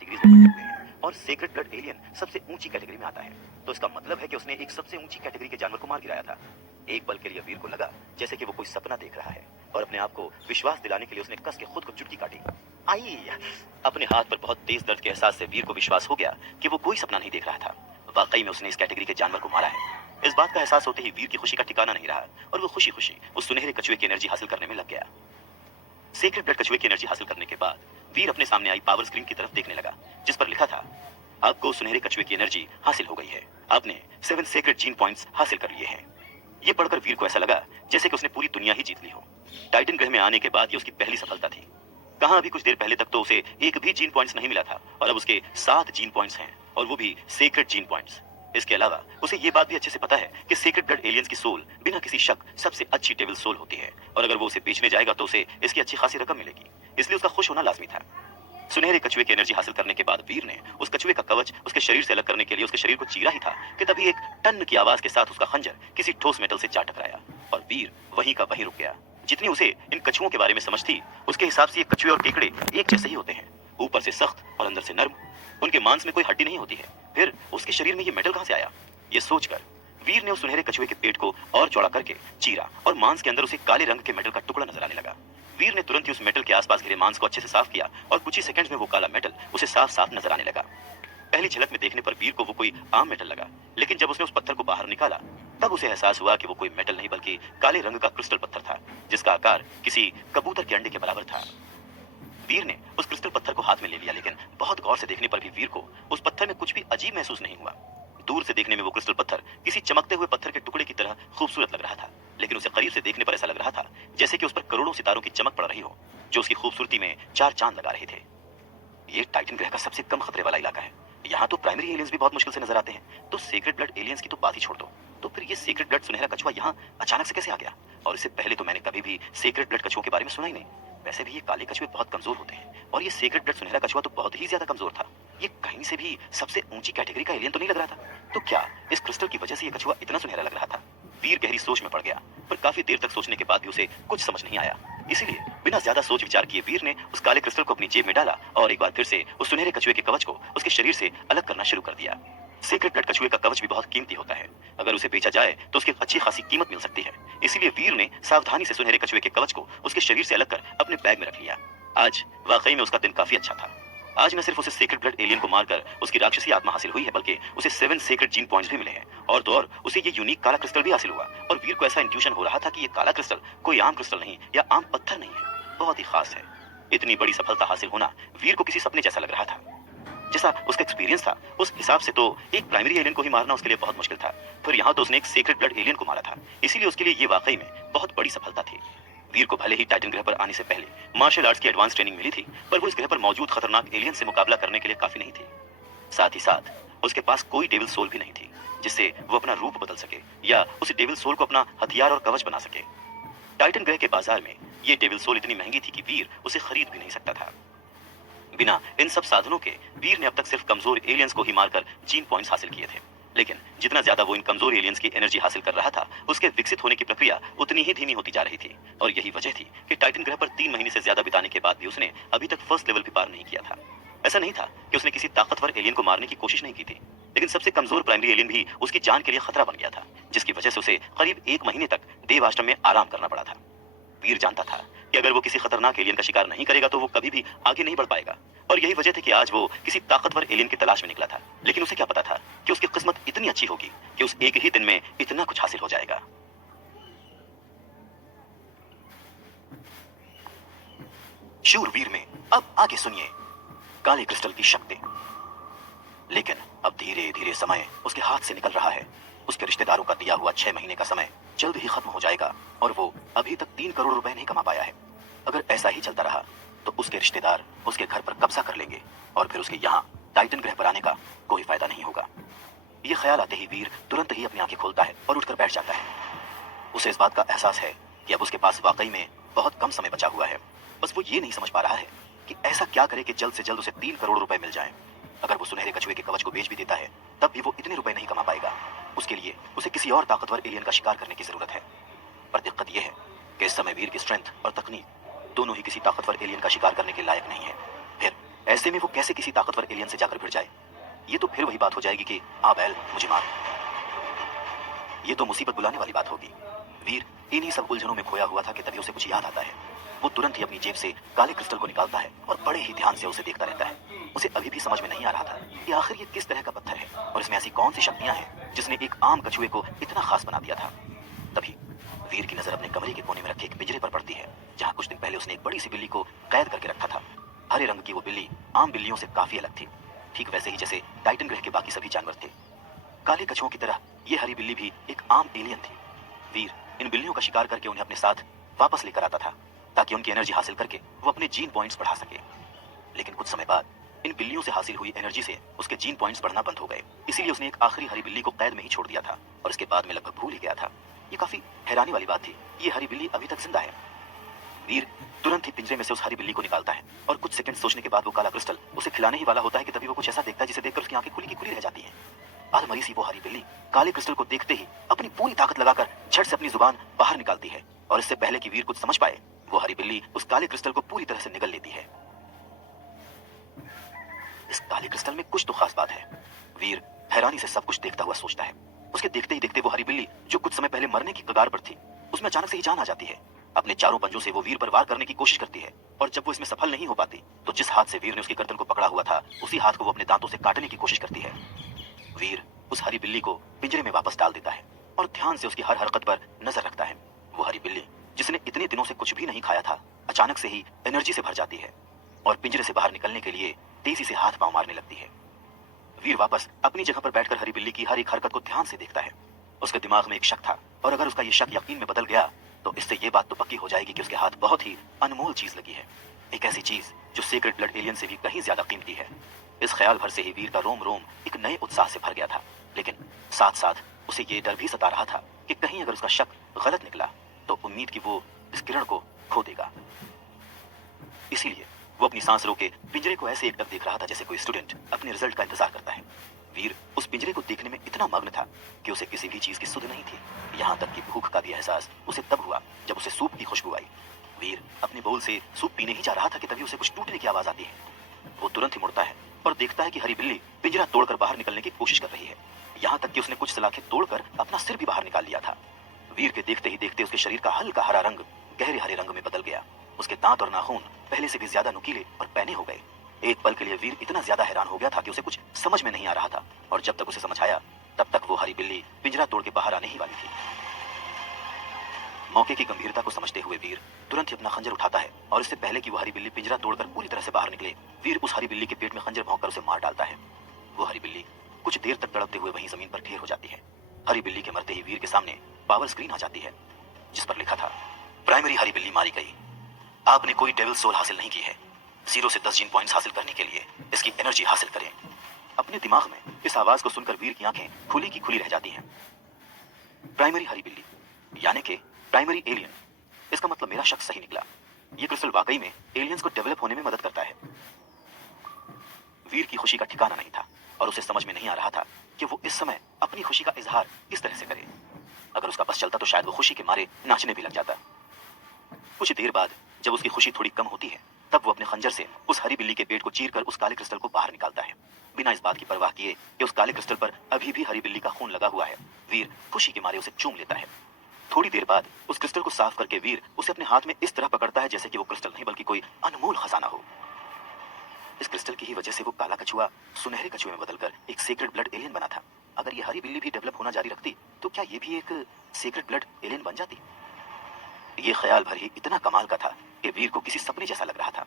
Categories में बंटे हुए हैं और सेक्रेड ब्लड एलियन सबसे ऊंची कैटेगरी में आता है। तो इसका मतलब है कि उसने एक सबसे ऊंची कैटेगरी के जानवर को मार गिराया था। एक पल के लिए वीर को लगा जैसे कि वो कोई सपना देख रहा है और अपने आप को विश्वास दिलाने के लिए उसने कस के खुद को चुटकी काटी। आई! अपने हाथ पर बहुत तेज दर्द के एहसास से वीर को विश्वास हो गया कि वो कोई सपना नहीं देख रहा था, वाकई में उसने इस कैटेगरी के जानवर को मारा है। इस बात का एहसास होते ही वीर की खुशी का ठिकाना नहीं रहा और वो खुशी खुशी उस सुनहरे कछुए की एनर्जी हासिल करने में लग गया। सेक्रेड ब्लड कछुए की एनर्जी हासिल करने के बाद वीर अपने सामने आई पावर स्क्रीन की तरफ देखने लगा, जिस पर लिखा था, आपको सुनहरे कछुए की एनर्जी हासिल हो गई है, आपने 7 सेक्रेड जीन पॉइंट्स हासिल कर लिए हैं। ये पढ़कर वीर को ऐसा लगा जैसे कि उसने पूरी दुनिया ही जीत ली हो। टाइटन ग्रह में आने के बाद ये उसकी पहली सफलता थी। कहां अभी कुछ देर पहले तक तो उसे एक भी जीन पॉइंट्स नहीं मिला था और अब उसके 7 जीन पॉइंट्स हैं और वो भी सेक्रेड जीन पॉइंट्स। इसके अलावा उसे ये बात भी अच्छे से पता है कि सेक्रेड ब्लड एलियंस की सोल बिना किसी शक सबसे अच्छी डेविल सोल होती है और अगर वो उसे बेचने जाएगा तो उसे इसकी अच्छी खासी रकम मिलेगी, इसलिए उसका खुश होना लाजमी था। सुनहरे कछुए की एनर्जी हासिल करने के बाद वीर ने उस कछुए का कवच उसके शरीर से अलग करने के लिए उसके शरीर को चीरा ही था कि तभी एक टन की आवाज के साथ उसका खंजर किसी ठोस मेटल से जा टकराया और वीर वहीं का वहीं रुक गया। जितनी उसे इन कछुओं के बारे में समझ थी उसके हिसाब से ये कछुए और केकड़े एक जैसे ही होते हैं, ऊपर से सख्त और अंदर से नर्म। उनके मांस में कोई हड्डी नहीं होती है, फिर उसके शरीर में ये मेटल कहां से आया? ये सोचकर वीर ने उस सुनहरे कछुए के पेट को और चौड़ा करके चीरा और मांस के अंदर उसे काले रंग के मेटल का टुकड़ा नजर आने लगा। वीर ने तुरंत ही उस मेटल के आसपास घिरे मांस को अच्छे से साफ किया और कुछ ही सेकंड्स में वो काला मेटल उसे साफ साफ नजर आने लगा। पहली झलक में देखने पर वीर को वो कोई आम मेटल लगा, लेकिन जब उसने उस पत्थर को बाहर निकाला तब उसे एहसास हुआ कि वो कोई मेटल नहीं बल्कि काले रंग का क्रिस्टल पत्थर था, जिसका आकार किसी कबूतर के अंडे के बराबर था। वीर ने उस क्रिस्टल पत्थर को हाथ में ले लिया, लेकिन बहुत गौर से देखने पर भी वीर को उस पत्थर में कुछ भी अजीब महसूस नहीं हुआ। दूर से देखने में वो क्रिस्टल पत्थर किसी चमकते हुए पत्थर के टुकड़े की तरह खूबसूरत लग रहा था, लेकिन उसे करीब से देखने पर ऐसा लग रहा था जैसे कि उस पर करोड़ों सितारों की चमक पड़ रही हो, जो उसकी खूबसूरती में 4 चांद लगा रहे थे। ये टाइटन ग्रह का सबसे कम खतरे वाला इलाका है। यहाँ तो प्राइमरी एलियंस भी बहुत मुश्किल से नजर आते हैं, तो सेक्रेड ब्लड एलियंस की तो बात ही छोड़ दो। तो फिर ये सेक्रेड ब्लड सुनहरा कछुआ यहाँ अचानक से कैसे आ गया? और इससे पहले तो मैंने कभी भी सेक्रेड ब्लड कछुओं के बारे में सुना ही नहीं। वैसे भी ये काले कछुए बहुत कमजोर होते हैं और ये सेक्रेड ब्लड सुनहरा कछुआ तो बहुत ही ज्यादा कमजोर था। ये कहीं से भी सबसे ऊंची कैटेगरी का एलियन तो नहीं लग रहा था। तो क्या इस क्रिस्टल की वजह से ये कछुआ इतना सुनहरा लग रहा था? वीर गहरी सोच में पड़ गया, पर काफी देर तक सोचने के बाद भी उसे कुछ समझ नहीं आया। इसीलिए बिना ज्यादा सोच विचार किए वीर ने उस काले क्रिस्टल को अपनी जेब में डाला और एक बार फिर से उस सुनहरे कछुए के कवच को उसके शरीर से अलग करना शुरू कर दिया। सेक्रेड ब्लड कछुए का कवच भी बहुत कीमती होता है, अगर उसे बेचा जाए तो उसकी अच्छी खासी कीमत मिल सकती है। इसीलिए वीर ने सावधानी से सुनहरे कछुए के कवच को उसके शरीर से अलग कर अपने बैग में रख लिया। आज वाकई में उसका दिन काफी अच्छा था। आज न सिर्फ उसे सेक्रेड ब्लड एलियन को मारकर उसकी राक्षसी आत्मा हासिल हुई है, बल्कि उसे 7 सेक्रेड जीन पॉइंट्स भी मिले हैं और तो और उसे ये यूनिक काला क्रिस्टल भी हासिल हुआ। और वीर को ऐसा इंट्यूशन हो रहा था कि ये काला क्रिस्टल कोई आम क्रिस्टल नहीं या आम पत्थर नहीं है, बहुत ही खास है। इतनी बड़ी सफलता हासिल होना वीर को किसी सपने जैसा लग रहा था। जैसा उसका एक्सपीरियंस था उस हिसाब से तो एक प्राइमरी एलियन को ही मारना उसके लिए बहुत मुश्किल था, फिर यहाँ तो उसने एक सेक्रेड ब्लड एलियन को मारा था, इसीलिए उसके लिए ये वाकई में बहुत बड़ी सफलता थी। वीर को भले ही टाइटन ग्रह पर आने से पहले मार्शल आर्ट्स की एडवांस ट्रेनिंग मिली थी, पर वो इस ग्रह पर मौजूद खतरनाक एलियन से मुकाबला करने के लिए काफी नहीं थी। साथ ही साथ उसके पास कोई डेविल सोल भी नहीं थी जिससे वो अपना रूप बदल सके या उस डेविल सोल को अपना हथियार और कवच बना सके। टाइटन ग्रह के बाजार में ये डेविल सोल इतनी महंगी थी कि वीर उसे खरीद भी नहीं सकता था। बिना इन सब साधनों के वीर ने अब तक सिर्फ कमजोर एलियंस को ही मारकर जीन पॉइंट्स हासिल किए थे, लेकिन जितना ज्यादा वो इन कमजोर एलियंस की एनर्जी हासिल कर रहा था उसके विकसित होने की प्रक्रिया उतनी ही धीमी होती जा रही थी। और यही वजह थी कि टाइटन ग्रह पर 3 महीने से ज्यादा बिताने के बाद भी उसने अभी तक फर्स्ट लेवल भी पार नहीं किया था। ऐसा नहीं था कि उसने किसी ताकतवर एलियन को मारने की कोशिश नहीं की थी, लेकिन सबसे कमजोर प्राइमरी एलियन भी उसकी जान के लिए खतरा बन गया था, जिसकी वजह से उसे करीब 1 महीने तक देव आश्रम में आराम करना पड़ा था। वीर जानता था कि अगर वो किसी खतरनाक एलियन का शिकार नहीं करेगा तो वो कभी भी आगे नहीं बढ़ पाएगा, और यही वजह थी कि आज वो किसी ताकतवर एलियन की तलाश में निकला था। लेकिन उसे क्या पता था कि उसकी किस्मत इतनी अच्छी होगी कि उस एक ही दिन में इतना कुछ हासिल हो जाएगा। शूरवीर में अब आगे सुनिए काले क्रिस्टल की शक्ति। लेकिन अब धीरे धीरे समय उसके हाथ से निकल रहा है। उसके रिश्तेदारों का दिया हुआ 6 महीने का समय जल्द ही खत्म हो जाएगा और वो अभी तक 3 करोड़ रुपए नहीं कमा पाया है। अगर ऐसा ही चलता रहा तो उसके रिश्तेदार उसके घर पर कब्जा कर लेंगे और फिर उसके यहाँ टाइटन ग्रह पर आने का कोई फायदा नहीं होगा। ये ख्याल आते ही वीर तुरंत ही अपनी आंखें खोलता है और उठकर बैठ जाता है। उसे इस बात का एहसास है कि अब उसके पास वाकई में बहुत कम समय बचा हुआ है। बस वो ये नहीं समझ पा रहा है कि ऐसा क्या करे कि जल्द से जल्द उसे 3 करोड़ रुपए मिल जाएं। अगर वो सुनहरे कछुए के कवच को बेच भी देता है तब भी वो इतने रुपए नहीं कमा पाएगा। उसके लिए उसे किसी और ताकतवर एलियन का शिकार करने की जरूरत है। पर दिक्कत यह है कि इस समय वीर की स्ट्रेंथ और तकनीक दोनों ही किसी ताकतवर एलियन का शिकार करने के लायक नहीं है। फिर ऐसे में वो कैसे किसी ताकतवर एलियन से जाकर भिड़ जाए? ये तो फिर वही बात हो जाएगी कि आ बैल मुझे मार। ये तो मुसीबत बुलाने वाली बात होगी। वीर इन्हीं सब उलझनों में खोया हुआ था कि तभी उसे कुछ याद आता है। वो तुरंत ही अपनी जेब से काले क्रिस्टल को निकालता है और बड़े ही ध्यान से उसे देखता रहता है। उसे अभी भी समझ में नहीं आ रहा था कि आखिर ये किस तरह का पत्थर है और इसमें ऐसी कौन सी शक्तियां हैं जिसने एक आम कछुए को इतना खास बना दिया था। तभी वीर की नजर अपने कमरे के कोने में रखे एक पिंजरे पर पड़ती है, जहां कुछ दिन पहले उसने एक बड़ी सी बिल्ली को कैद करके रखा था। हरे रंग की वो बिल्ली आम बिल्लियों से काफी अलग थी, ठीक वैसे ही जैसे टाइटन ग्रह के बाकी सभी जानवर थे। काले कछुओं की तरह ये हरी बिल्ली भी एक आम एलियन थी। वीर इन बिल्लियों का शिकार करके उन्हें अपने साथ वापस लेकर आता था ताकि उनकी एनर्जी हासिल करके वो अपने जीन पॉइंट्स बढ़ा सके। लेकिन कुछ समय बाद इन बिल्लियों से हासिल हुई एनर्जी से उसके जीन पॉइंट्स बढ़ना बंद हो गए। इसीलिए उसने एक आखिरी हरी बिल्ली को कैद में ही छोड़ दिया था और इसके बाद में लगभग भूल ही गया था। ये काफी हैरानी वाली बात थी, ये हरी बिल्ली अभी तक जिंदा है। वीर तुरंत ही पिंजरे में से उस हरी बिल्ली को निकालता है और कुछ सेकंड सोचने के बाद वो काला क्रिस्टल उसे खिलाने ही वाला होता है कि तभी वो कुछ ऐसा देखता है जिसे देखकर उसकी आंखें खुली की खुली रह जाती हैं। अधमरी सी वो हरी बिल्ली काले क्रिस्टल को देखते ही अपनी पूरी ताकत लगाकर झट से अपनी जुबान बाहर निकालती है और इससे पहले कि वीर कुछ समझ पाए, वो हरी बिल्ली उस काले क्रिस्टल को पूरी तरह से निगल लेती है। इस काले क्रिस्टल में कुछ तो खास बात है। वीर हैरानी से सब कुछ देखता हुआ सोचता है। उसके देखते ही देखते वो हरी बिल्ली जो कुछ समय पहले मरने की कगार पर थी, उसमें अचानक से ही जान आ जाती है। अपने चारों पंजों से वो वीर पर वार करने की कोशिश करती है और जब वो इसमें सफल नहीं हो पाती तो जिस हाथ से वीर ने उसकी गर्दन को पकड़ा हुआ था उसी हाथ को वो अपने दांतों से काटने की कोशिश करती है। वीर उस हरी बिल्ली को पिंजरे में वापस डाल देता है और ध्यान से उसकी हर हरकत पर नजर रखता है। वो हरी बिल्ली जिसने इतने दिनों से कुछ भी नहीं खाया था, अचानक से ही एनर्जी से भर जाती है और पिंजरे से बाहर निकलने के लिए तेजी से हाथ पांव मारने लगती है। वीर वापस अपनी जगह पर बैठकर हरी बिल्ली की हर एक हरकत को ध्यान से देखता है। उसके दिमाग में एक शक था और अगर उसका ये शक यकीन में बदल गया तो इससे ये बात तो पक्की हो जाएगी कि उसके हाथ बहुत ही अनमोल चीज लगी है, एक ऐसी चीज जो सीक्रेट ब्लड एलियन से भी कहीं ज्यादा कीमती है। इस ख्याल भर से ही वीर का रोम रोम एक नए उत्साह से भर गया था, लेकिन साथ साथ उसे ये डर भी सता रहा था कि कहीं अगर उसका शक गलत निकला तो उम्मीद की वो इस किरण को खो देगा। इसीलिए वो अपनी सांस रोके पिंजरे को ऐसे एकटक देख रहा था जैसे कोई स्टूडेंट अपने रिजल्ट का इंतजार करता है। वीर उस पिंजरे को देखने में इतना मग्न था कि उसे किसी भी चीज की सुध नहीं थी, यहाँ तक कि भूख का भी एहसास उसे तब हुआ जब उसे सूप की खुशबू आई। वीर अपने बोल से सूप पीने ही जा रहा था कि तभी उसे कुछ टूटने की आवाज आती है। वो तुरंत ही मुड़ता है और देखता है कि हरी बिल्ली पिंजरा तोड़कर बाहर निकलने की कोशिश कर रही है, यहाँ तक कि उसने कुछ सलाखें तोड़कर अपना सिर भी बाहर निकाल लिया था। वीर के देखते ही देखते उसके शरीर का हल्का हरा रंग गहरे हरे रंग में बदल गया। उसके दांत और नाखून पहले से भी ज्यादा नुकीले और पैने हो गए। एक पल के लिए वीर इतना ज्यादा हैरान हो गया था कि उसे कुछ समझ में नहीं आ रहा था और जब तक उसे समझ आया तब तक वो हरी बिल्ली पिंजरा तोड़ के बाहर आने ही वाली थी। मौके की गंभीरता को समझते हुए वीर तुरंत ही अपना खंजर उठाता है और इससे पहले कि वो हरी बिल्ली पिंजरा तोड़कर पूरी तरह से बाहर निकले, वीर उस हरी बिल्ली के पेट में खंजर भोंककर उसे मार डालता है। वो हरी बिल्ली कुछ देर तक तड़पते हुए वहीं जमीन पर ढेर हो जाती है। हरी बिल्ली के मरते ही वीर के सामने पावर स्क्रीन आ जाती है जिस पर लिखा था, प्राइमरी हरी बिल्ली मारी गई। आपने कोई डेविल सोल हासिल नहीं की है। 0 से 10 जीन पॉइंट्स हासिल करने के लिए इसकी एनर्जी हासिल करें। अपने दिमाग में इस आवाज को सुनकर वीर की आंखें खुली की खुली रह जाती हैं। प्राइमरी हरी बिल्ली यानी कि प्राइमरी एलियन, इसका मतलब मेरा शक सही निकला। ये क्रिस्टल वाकई में एलियंस को डेवलप होने में मदद करता है। वीर की खुशी का ठिकाना नहीं था और उसे समझ में नहीं आ रहा था कि वो इस समय अपनी खुशी का इजहार किस तरह से करे। अगर उसका बस चलता तो शायद वो खुशी के मारे नाचने भी लग जाता। कुछ देर बाद जब उसकी खुशी थोड़ी कम होती है तब वो अपने खंजर से उस हरी बिल्ली के पेट को चीरकर उस काले क्रिस्टल को बाहर निकालता है। बिना इस बात की परवाह किए कि उस काले क्रिस्टल पर अभी भी हरी बिल्ली का खून लगा हुआ है, वीर खुशी के मारे उसे चूम लेता है। थोड़ी देर बाद उस क्रिस्टल को साफ करके वीर उसे अपने हाथ में इस तरह पकड़ता है जैसे कि वो क्रिस्टल नहीं बल्कि कोई अनमोल खजाना हो। इस क्रिस्टल की ही वजह से वो काला कछुआ सुनहरे कछुए में बदलकर एक सीक्रेट ब्लड एलियन बना था। अगर ये हरी बिल्ली भी डेवलप होना जारी रखती तो क्या ये भी एक सीक्रेट ब्लड एलियन बन जाती? ये ख्याल भर ही इतना कमाल का था कि वीर को किसी सपने जैसा लग रहा था।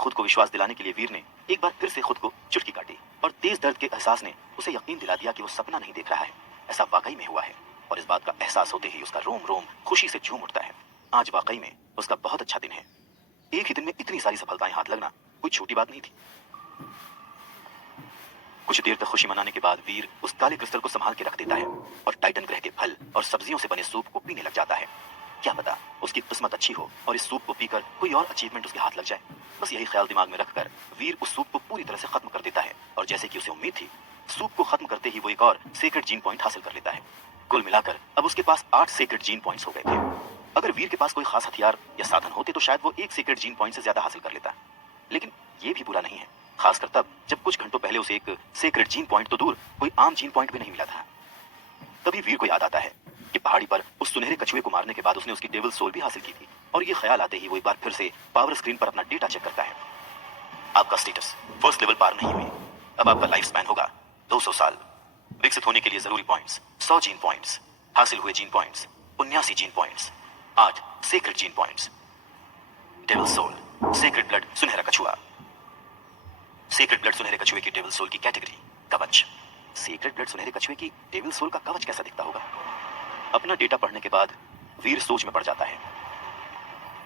खुद को विश्वास दिलाने के लिए वीर ने एक बार फिर से खुद को चुटकी काटी और तेज दर्द के एहसास ने उसे यकीन दिला दिया कि वो सपना नहीं देख रहा है, ऐसा वाकई में हुआ है। और इस बात का एहसास होते ही उसका रोम रोम खुशी से झूम उठता है। आज वाकई में उसका बहुत अच्छा दिन है। एक ही दिन में इतनी सारी सफलताएं हाथ लगना कोई छोटी बात नहीं थी। कुछ देर तक खुशी मनाने के बाद वीर उस काले क्रिस्टल को संभाल के रख देता है और टाइटन ग्रह के फल और सब्जियों से बने सूप को पीने लग जाता है। क्या पता उसकी किस्मत अच्छी हो और इस सूप को पीकर कोई और अचीवमेंट उसके हाथ लग जाए। बस यही ख्याल दिमाग में रखकर वीर उस सूप को पूरी तरह से खत्म कर देता है और जैसे कि उसे उम्मीद थी, सूप को खत्म करते ही वो एक और सीक्रेट जीन पॉइंट हासिल कर लेता है। कुल मिलाकर अब उसके पास 8 सीक्रेट जीन पॉइंट्स हो गए थे। अगर वीर के पास कोई खास हथियार या साधन होते तो शायद वो एक सीक्रेट जीन पॉइंट से ज्यादा हासिल कर लेता, लेकिन ये भी बुरा नहीं है, खासकर तब जब कुछ घंटों पहले उसे एक सेक्रेट जीन पॉइंट तो दूर कोई आम जीन पॉइंट भी नहीं मिला था। तभी वीर को याद आता है कि पहाड़ी पर उस सुनहरे कछुए को मारने के बाद उसने उसकी डेविल सोल भी हासिल की थी, और ये ख्याल आते ही वो एक बार फिर से पावर स्क्रीन पर अपना डेटा चेक करता है। आपका स्टेटस फर्स्ट लेवल पार नहीं हुए, अब आपका लाइफ स्पैन होगा 200 साल। विकसित होने के लिए जरूरी पॉइंट्स 100 जीन पॉइंट्स, हासिल हुए gene points 79 gene points, 8 secret gene points. Devil soul secret blood सुनहरा कछुआ। सीक्रेट ब्लड सुनहरे कछुए की डेविल सोल की कैटेगरी कवच। सीक्रेट ब्लड सुनहरे कछुए की डेविल सोल का कवच कैसा दिखता होगा? अपना डेटा पढ़ने के बाद वीर सोच में पड़ जाता है।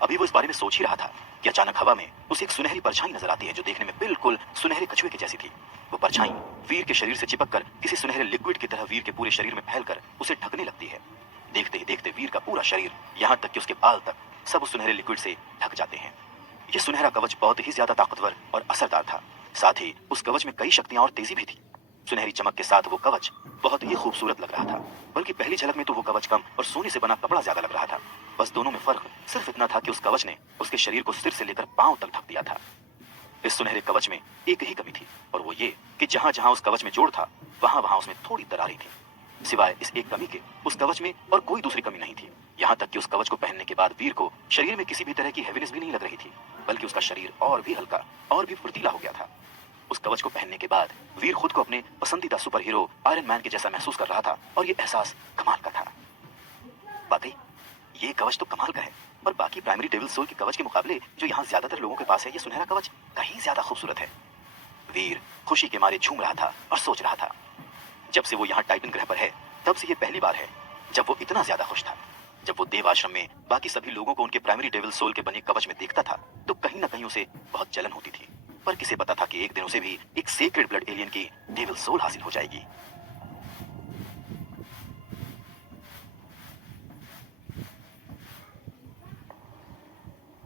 अभी वो इस बारे में सोच ही रहा था कि अचानक हवा में उसे एक सुनहरी परछाई नजर आती है जो देखने में बिल्कुल सुनहरे कछुए की जैसी थी। वो परछाई वीर के शरीर से चिपककर किसी सुनहरे लिक्विड की तरह वीर के पूरे शरीर में फैलकर उसे ढकने लगती है। देखते ही देखते वीर का पूरा शरीर, यहाँ तक कि उसके बाल तक, सब उस सुनहरे लिक्विड से ढक जाते हैं। यह सुनहरा कवच बहुत ही ज्यादा ताकतवर और असरदार था। साथ ही उस कवच में कई शक्तियां और तेजी भी थी। सुनहरी चमक के साथ वो कवच बहुत ही खूबसूरत लग रहा था, बल्कि पहली झलक में तो वो कवच कम और सोने से बना कपड़ा ज्यादा लग रहा था। बस दोनों में फर्क सिर्फ इतना था कि उस कवच ने उसके शरीर को सिर से लेकर पांव तक ढक दिया था। इस सुनहरे कवच में एक ही कमी थी, और वो ये कि जहां जहां उस कवच में जोड़ था वहां वहां उसमें थोड़ी दरारें थी। सिवाय इस एक कमी के उस कवच में और कोई दूसरी कमी नहीं थी। यहाँ तक कि उस कवच को पहनने के बाद वीर को शरीर में किसी भी तरह की हैवीनेस भी नहीं लग रही थी, बल्कि उसका शरीर और भी हल्का और भी फुर्तीला हो गया था। उस कवच को पहनने के बाद वीर खुद को अपने पसंदीदा सुपर हीरो आयरन मैन के जैसा महसूस कर रहा था, और ये एहसास कमाल का था। वाकई ये कवच तो कमाल का है, पर बाकी प्राइमरी डेविल सोल के कवच के मुकाबले जो यहाँ ज्यादातर लोगों के पास है, ये सुनहरा कवच कहीं ज्यादा खूबसूरत है। वीर खुशी के मारे झूम रहा था और सोच रहा था, जब से वो यहाँ टाइटन ग्रह पर है तब से ये पहली बार है जब वो इतना ज्यादा खुश था। जब वो देव आश्रम में बाकी सभी लोगों को उनके प्राइमरी डेविल सोल के बने कवच में देखता था तो कहीं ना कहीं उसे बहुत जलन होती थी, पर किसे पता था कि एक दिन उसे भी एक सेक्रेड ब्लड एलियन की डेविल सोल हासिल हो जाएगी।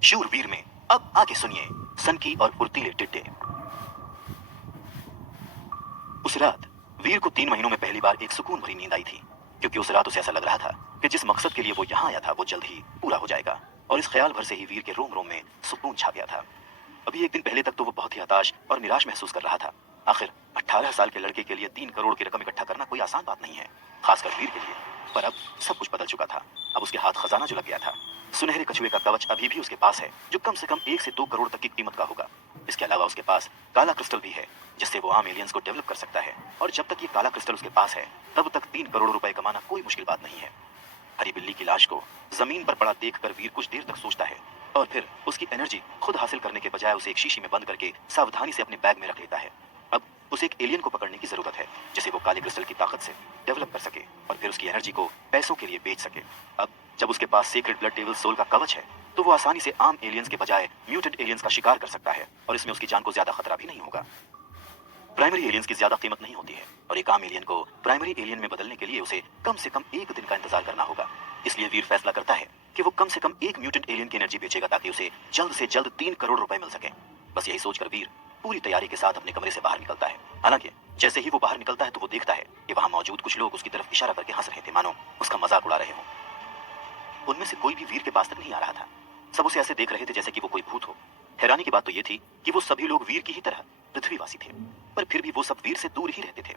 शूरवीर में अब आगे सुनिए सनकी और फुर्तीले टिड्डे। उस रात वीर को 3 महीनों में पहली बार एक सुकून भरी नींद आई थी, क्योंकि उस रात उसे ऐसा लग रहा था कि जिस मकसद के लिए वो यहाँ आया था वो जल्द ही पूरा हो जाएगा, और इस ख्याल भर से ही वीर के रोम रोम में सुकून छा गया था। अभी एक दिन पहले तक तो वो बहुत ही हताश और निराश महसूस कर रहा था। आखिर 18 साल के लड़के के लिए 3 करोड़ की रकम इकट्ठा करना कोई आसान बात नहीं है, खासकर वीर के लिए। पर अब सब कुछ बदल चुका था। अब उसके हाथ खजाना जो लग गया था। सुनहरे कछुए का कवच अभी भी उसके पास है, जो कम से कम 1 से 2 करोड़ तक की कीमत का होगा। इसके अलावा उसके पास काला क्रिस्टल भी है, जिससे वो आम एलियंस को डेवलप कर सकता है, और जब तक ये काला क्रिस्टल उसके पास है तब तक 3 करोड़ रुपए कमाना कोई मुश्किल बात नहीं है। हरी बिल्ली की लाश को जमीन पर पड़ा देखकर वीर कुछ देर तक सोचता है, और फिर उसकी एनर्जी खुद हासिल करने के बजाय उसे एक शीशी में बंद करके सावधानी से अपने बैग में रख लेता है। अब उसे एक एलियन को पकड़ने की जरूरत है जिसे वो काले क्रिस्टल की ताकत से डेवलप कर सके, और फिर उसकी एनर्जी को पैसों के लिए बेच सके। अब जब उसके पास सीक्रेट ब्लड डेविल सोल का कवच है तो वो आसानी से आम एलियंस के बजाय म्यूटेंट एलियंस का शिकार कर सकता है, और इसमें उसकी जान को ज्यादा खतरा भी नहीं होगा। प्राइमरी एलियंस की ज्यादा कीमत नहीं होती है, और एक आम एलियन को प्राइमरी एलियन में बदलने के लिए उसे कम से कम 1 दिन का इंतजार करना होगा। इसलिए वीर फैसला करता है कि वो कम से कम एक म्यूटेंट एलियन की एनर्जी बेचेगा ताकि उसे जल्द से जल्द 3 करोड़ रुपए मिल सके। बस यही सोचकर वीर पूरी तैयारी के साथ अपने कमरे से बाहर निकलता है। हालांकि जैसे ही वो बाहर निकलता है तो वो देखता है कि वहां मौजूद कुछ लोग उसकी तरफ इशारा करके हंस रहे थे, मानो उसका मजाक उड़ा रहे हो। उनमें से कोई भी वीर के पास तक नहीं आ रहा था। सब उसे ऐसे देख रहे थे जैसे कि वो कोई भूत हो। हैरानी की बात तो ये थी कि वो सभी लोग वीर की ही तरह पृथ्वीवासी थे, पर फिर भी वो सब वीर से दूर ही रहते थे।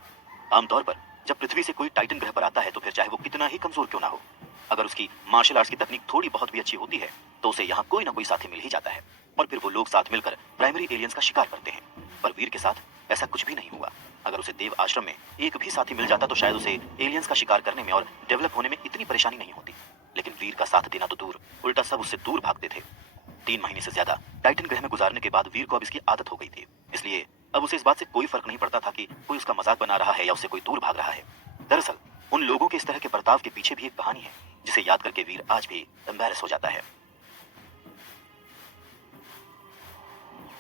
आमतौर पर जब पृथ्वी से कोई टाइटन ग्रह पर आता है तो फिर चाहे वो कितना ही कमजोर क्यों ना हो, अगर उसकी मार्शल आर्ट्स की तकनीक थोड़ी बहुत भी अच्छी होती है तो उसे यहाँ कोई ना कोई साथी मिल ही जाता है, और फिर वो लोग साथ मिलकर प्राइमरी एलियंस का शिकार करते हैं। पर वीर के साथ ऐसा कुछ भी नहीं हुआ। अगर उसे देव आश्रम में एक भी साथी मिल जाता तो शायद उसे एलियंस का शिकार करने में और डेवलप होने में इतनी परेशानी नहीं होती। लेकिन वीर का साथ देना तो दूर, उल्टा सब उससे दूर भागते थे। 3 महीने से ज्यादा टाइटन ग्रह में गुजारने के बाद वीर को अब इसकी आदत हो गई थी, इसलिए अब उसे इस बात से कोई फर्क नहीं पड़ता था कि कोई उसका मजाक बना रहा है या उससे कोई दूर भाग रहा है। दरअसल उन लोगों के इस तरह के बर्ताव के पीछे भी एक कहानी है जिसे याद करके वीर आज भी एम्बैरेस हो जाता है।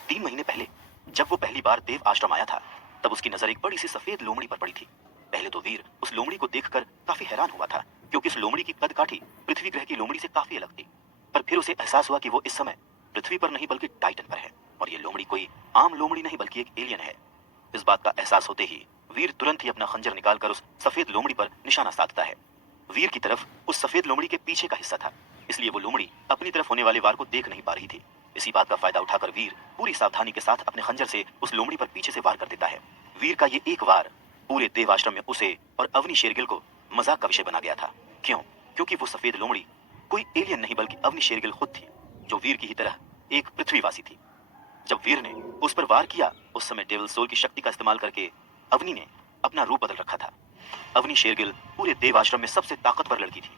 3 महीने पहले जब वो पहली बार देव आश्रम आया था तब उसकी नजर एक बड़ी सी सफेद लोमड़ी पर पड़ी थी। पहले तो वीर उस लोमड़ी को देखकर काफी हैरान हुआ था, क्योंकि उस लोमड़ी की कदकाठी पृथ्वी ग्रह की लोमड़ी से काफी अलग थी। पर फिर उसे एहसास हुआ कि वो इस समय पृथ्वी पर नहीं बल्कि टाइटन पर है, और ये लोमड़ी कोई आम लोमड़ी नहीं बल्कि एक एलियन है। इस बात का एहसास होते ही वीर तुरंत ही अपना खंजर निकालकर उस सफेद लोमड़ी पर निशाना साधता है। वीर की तरफ उस सफेद लोमड़ी के पीछे का हिस्सा था, इसलिए वो लोमड़ी अपनी तरफ होने वाले वार को देख नहीं पा रही थी। इसी बात का फायदा उठाकर वीर पूरी सावधानी के साथ अपने खंजर से उस लोमड़ी पर पीछे से वार कर देता है। वीर का ये एक वार पूरे देव आश्रम में उसे और अवनी शेरगिल को मजाक का विषय बना गया था। क्यों? क्योंकि वो सफेद लोमड़ी कोई एलियन नहीं बल्कि अवनी शेरगिल खुद थी, जो वीर की ही तरह एक पृथ्वीवासी थी। जब वीर ने उस पर वार किया, उस समय डेविल सोल की शक्ति का इस्तेमाल करके अवनी ने अपना रूप बदल रखा था। अवनी शेरगिल पूरे देव आश्रम में सबसे ताकतवर लड़की थी।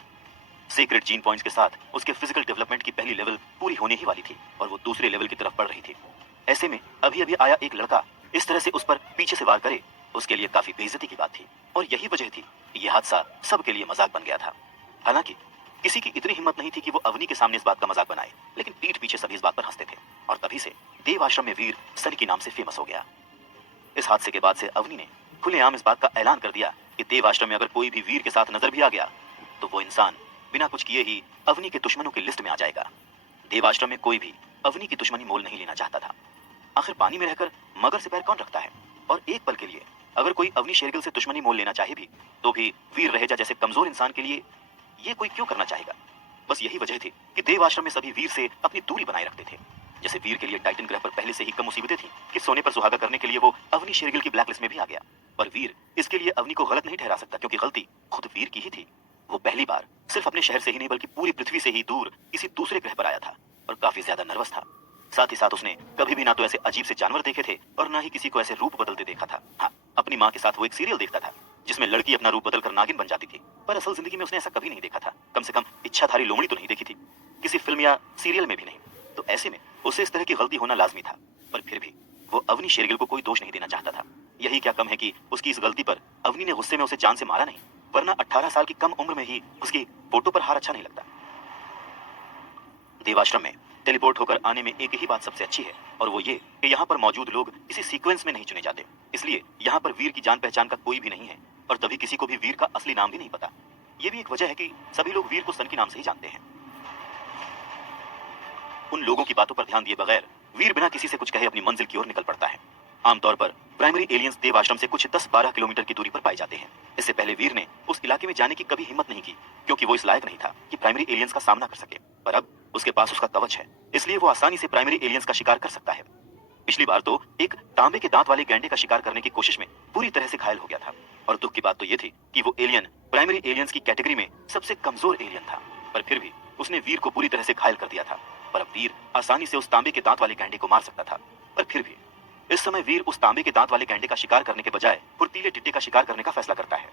सीक्रेट जीन पॉइंट्स के साथ उसके फिजिकल डेवलपमेंट की पहली लेवल पूरी होने ही वाली थी और वो दूसरे लेवल की तरफ बढ़ रही थी। ऐसे में अभी अभी आया एक लड़का इस तरह से उस पर पीछे से वार करे, उसके लिए काफी बेइज्जती की बात थी और यही वजह थी कि यह हादसा सबके लिए मजाक बन गया था। हालांकि किसी की इतनी हिम्मत नहीं थी कि वो अवनी के सामने इस बात का मजाक बनाए, लेकिन पीठ पीछे सभी इस बात पर हंसते थे और तभी से देव आश्रम में वीर सन के नाम से फेमस हो गया। इस हादसे के बाद से अवनी ने खुलेआम इस बात का ऐलान कर दिया कि देव आश्रम में अगर कोई भी वीर के साथ नजर भी आ गया तो वो इंसान बिना कुछ किए ही अवनी के दुश्मनों की लिस्ट में आ जाएगा। देव आश्रम में कोई भी अवनी की दुश्मनी मोल नहीं लेना चाहता था। आखिर पानी में रहकर मगर से पैर कौन रखता है, और एक पल के लिए अगर कोई अवनी शेरगिल से दुश्मनी मोल लेना चाहे भी तो भी वीर रहेजा जैसे कमजोर इंसान के लिए ये कोई क्यों करना चाहेगा। बस यही वजह थी कि देव आश्रम में सभी वीर से अपनी दूरी बनाए रखते थे। जैसे वीर के लिए टाइटन ग्रह पर पहले से ही कम मुसीबतें थी कि सोने पर सुहागा करने के लिए वो अवनी शेरगिल की ब्लैकलिस्ट में भी आ गया, पर वीर इसके लिए अवनी को गलत नहीं ठहरा सकता क्योंकि गलती खुद वीर की ही थी। वो पहली बार सिर्फ अपने शहर से ही नहीं बल्कि पूरी पृथ्वी से ही दूर किसी दूसरे ग्रह पर आया था और काफी ज्यादा नर्वस था। साथ ही साथ उसने कभी भी ना तो ऐसे अजीब से जानवर देखे थे और ना ही किसी को ऐसे रूप बदलते देखा था। हाँ, अपनी माँ के साथ वो एक सीरियल देखता था जिसमें लड़की अपना रूप बदलकर नागिन बन जाती थी, पर असल जिंदगी में उसने ऐसा कभी नहीं देखा था। कम से कम इच्छाधारी लोमड़ी तो नहीं देखी थी, किसी फिल्म या सीरियल में भी नहीं। तो ऐसे में उसे इस तरह की गलती होना लाजमी था, पर फिर भी वो अवनी शेरगिल को कोई दोष नहीं देना चाहता था। यही क्या कम है कि उसकी इस गलती पर अवनी ने गुस्से में उसे जान से मारा नहीं, वरना 18 साल की कम उम्र में ही उसकी फोटो पर हार अच्छा नहीं लगता। देवाश्रम में टेलीपोर्ट होकर आने में एक ही बात सबसे अच्छी है और वो ये कि यहाँ पर मौजूद लोग किसी सीक्वेंस में नहीं चुने जाते, इसलिए यहाँ पर वीर की जान पहचान का कोई भी नहीं है और तभी किसी को भी वीर का असली नाम भी नहीं पता। ये भी एक वजह है कि सभी लोग वीर को सन के नाम से ही जानते हैं। उन लोगों की बातों पर ध्यान दिए बगैर वीर बिना किसी से कुछ कहे अपनी मंजिल की ओर निकल पड़ता है। आमतौर पर प्राइमरी एलियंस देव आश्रम से कुछ 10-12 किलोमीटर की दूरी पर पाए जाते हैं। इससे पहले वीर ने उस इलाके में जाने की कभी हिम्मत नहीं की क्योंकि वो इस लायक नहीं था कि प्राइमरी एलियंस का सामना कर सके, पर अब उसके पास उसका कवच है, इसलिए वो आसानी से प्राइमरी एलियंस का शिकार कर सकता है। पिछली बार तो एक तांबे के दांत वाले गैंडे का शिकार करने की कोशिश में पूरी तरह से घायल हो गया था और दुख की बात तो ये थी कि वो एलियन प्राइमरी एलियंस की कैटेगरी में सबसे कमजोर एलियन था, पर फिर भी उसने वीर को पूरी तरह से घायल कर दिया था। पर अब वीर आसानी से उस तांबे के दांत वाले गैंडे को मार सकता था, पर फिर भी इस समय वीर उस तांबे के दांत वाले गैंडे का शिकार करने के बजाय फुर्तीले टिड्डे का शिकार करने का फैसला करता है।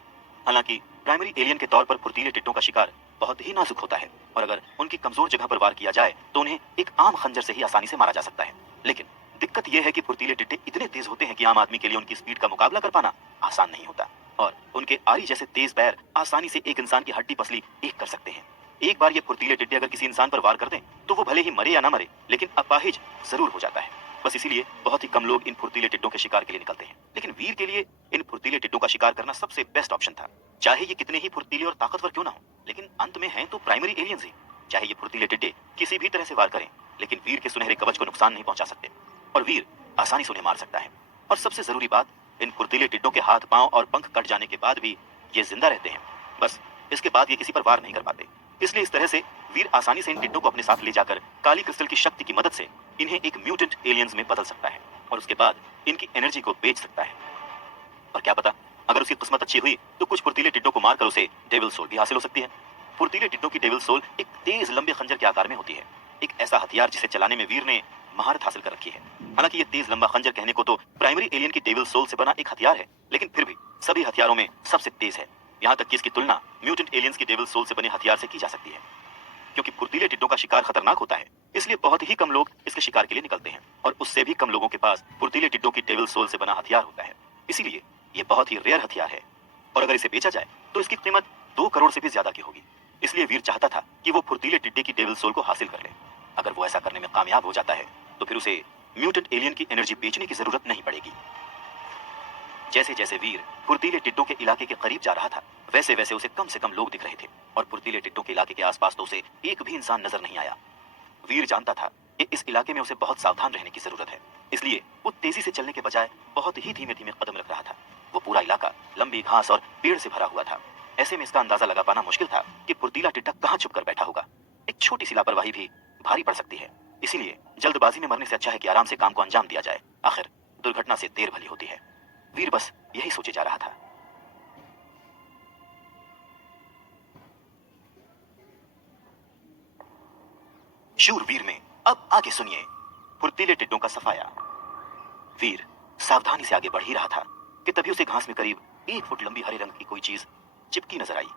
हालांकि प्राइमरी एलियन के तौर पर फुर्तीले टिड्डों का शिकार बहुत ही नाजुक होता है और अगर उनकी कमजोर जगह पर वार किया जाए तो उन्हें एक आम खंजर से ही आसानी से मारा जा सकता है। लेकिन दिक्कत यह है कि फुर्तीले टिड्डे इतने तेज होते हैं कि आम आदमी के लिए उनकी स्पीड का मुकाबला कर पाना आसान नहीं होता और उनके आरी जैसे तेज पैर आसानी से एक इंसान की हड्डी पसली एक कर सकते हैं। एक बार ये फुर्तीले टिड्डे अगर किसी इंसान पर वार कर दें तो वो भले ही मरे या ना मरे लेकिन अपाहिज जरूर हो जाता है। बस इसीलिए बहुत ही कम लोग इन फुर्तीले टिड्डों के शिकार के लिए निकलते हैं, लेकिन वीर के लिए इन फुर्तीले टिड्डों का शिकार करना सबसे बेस्ट ऑप्शन था। चाहे ये कितने ही फुर्तीले और ताकतवर क्यों ना हो, लेकिन अंत में हैं तो प्राइमरी एलियंस ही। चाहे ये फुर्तीले टिड्डे किसी भी तरह से वार करें, लेकिन वीर के सुनहरे कवच को नुकसान नहीं पहुंचा सकते और वीर आसानी से उन्हें मार सकता है। और सबसे जरूरी बात, इन फुर्तीले टिड्डों के हाथ पांव और पंख कट जाने के बाद भी ये जिंदा रहते हैं। बस इसके बाद ये किसी पर वार नहीं कर पाते, इसलिए इस तरह से वीर आसानी से इन टिड्डों को अपने साथ ले जाकर काली क्रिस्टल की शक्ति की मदद से इन्हें एक म्यूटेंट एलियंस में बदल सकता है और उसके बाद इनकी एनर्जी को बेच सकता है। और क्या पता, अगर उसकी किस्मत अच्छी हुई तो कुछ फुर्तीले टिड्डों को मारकर उसे डेविल सोल भी हासिल हो सकती है। फुर्तीले टिड्डों की डेविल सोल एक तेज लंबे खंजर के आकार में होती है, एक ऐसा हथियार जिसे चलाने में वीर ने महारत हासिल कर रखी है। हालांकि ये तेज लंबा खंजर कहने को तो प्राइमरी एलियन की डेविल सोल से बना एक हथियार है, लेकिन फिर भी सभी हथियारों में सबसे तेज है। यहाँ तक कि इसकी तुलना म्यूटेंट एलियंस की डेविल सोल से बने हथियार से की जा सकती है। क्योंकि फुर्तीले टिड्डों का शिकार खतरनाक होता है, इसलिए बहुत ही कम लोग इसके शिकार के लिए निकलते हैं और उससे भी कम लोगों के पास फुर्तीले टिड्डों की डेविल सोल से बना हथियार होता है। इसीलिए ये बहुत ही रेयर हथियार है और अगर इसे बेचा जाए तो इसकी कीमत 2 करोड़ से भी ज्यादा की होगी। इसलिए वीर चाहता था कि वो फुर्तीले टिड्डे की डेविल सोल को हासिल कर ले। अगर वो ऐसा करने में कामयाब हो जाता है तो फिर उसे म्यूटेंट एलियन की एनर्जी बेचने की जरूरत नहीं पड़ेगी। जैसे जैसे वीर फुर्तीले टिड्डों के इलाके के करीब जा रहा था, वैसे वैसे उसे कम से कम लोग दिख रहे थे और फुर्तीले टिड्डों के इलाके के आसपास तो उसे एक भी इंसान नजर नहीं आया। वीर जानता था कि इस इलाके में उसे बहुत सावधान रहने की जरूरत है, इसलिए वो तेजी से चलने के बजाय बहुत ही धीमे धीमे कदम रख रहा था। वो पूरा इलाका लंबी घास और पेड़ से भरा हुआ था, ऐसे में इसका अंदाजा लगा पाना मुश्किल था कि फुर्तीला टिड्डा कहाँ छुप कर बैठा होगा। एक छोटी सी लापरवाही भी भारी पड़ सकती है। इसीलिए जल्दबाजी में मरने से अच्छा है कि आराम से काम को अंजाम दिया जाए। आखिर दुर्घटना से देर भली होती है। वीर बस यही सोचे जा रहा था। शूरवीर में अब आगे सुनिए फुर्तीले टिड्डों का सफाया। वीर सावधानी से आगे बढ़ ही रहा था कि तभी उसे घास में करीब 1 फुट लंबी हरे रंग की कोई चीज चिपकी नजर आई।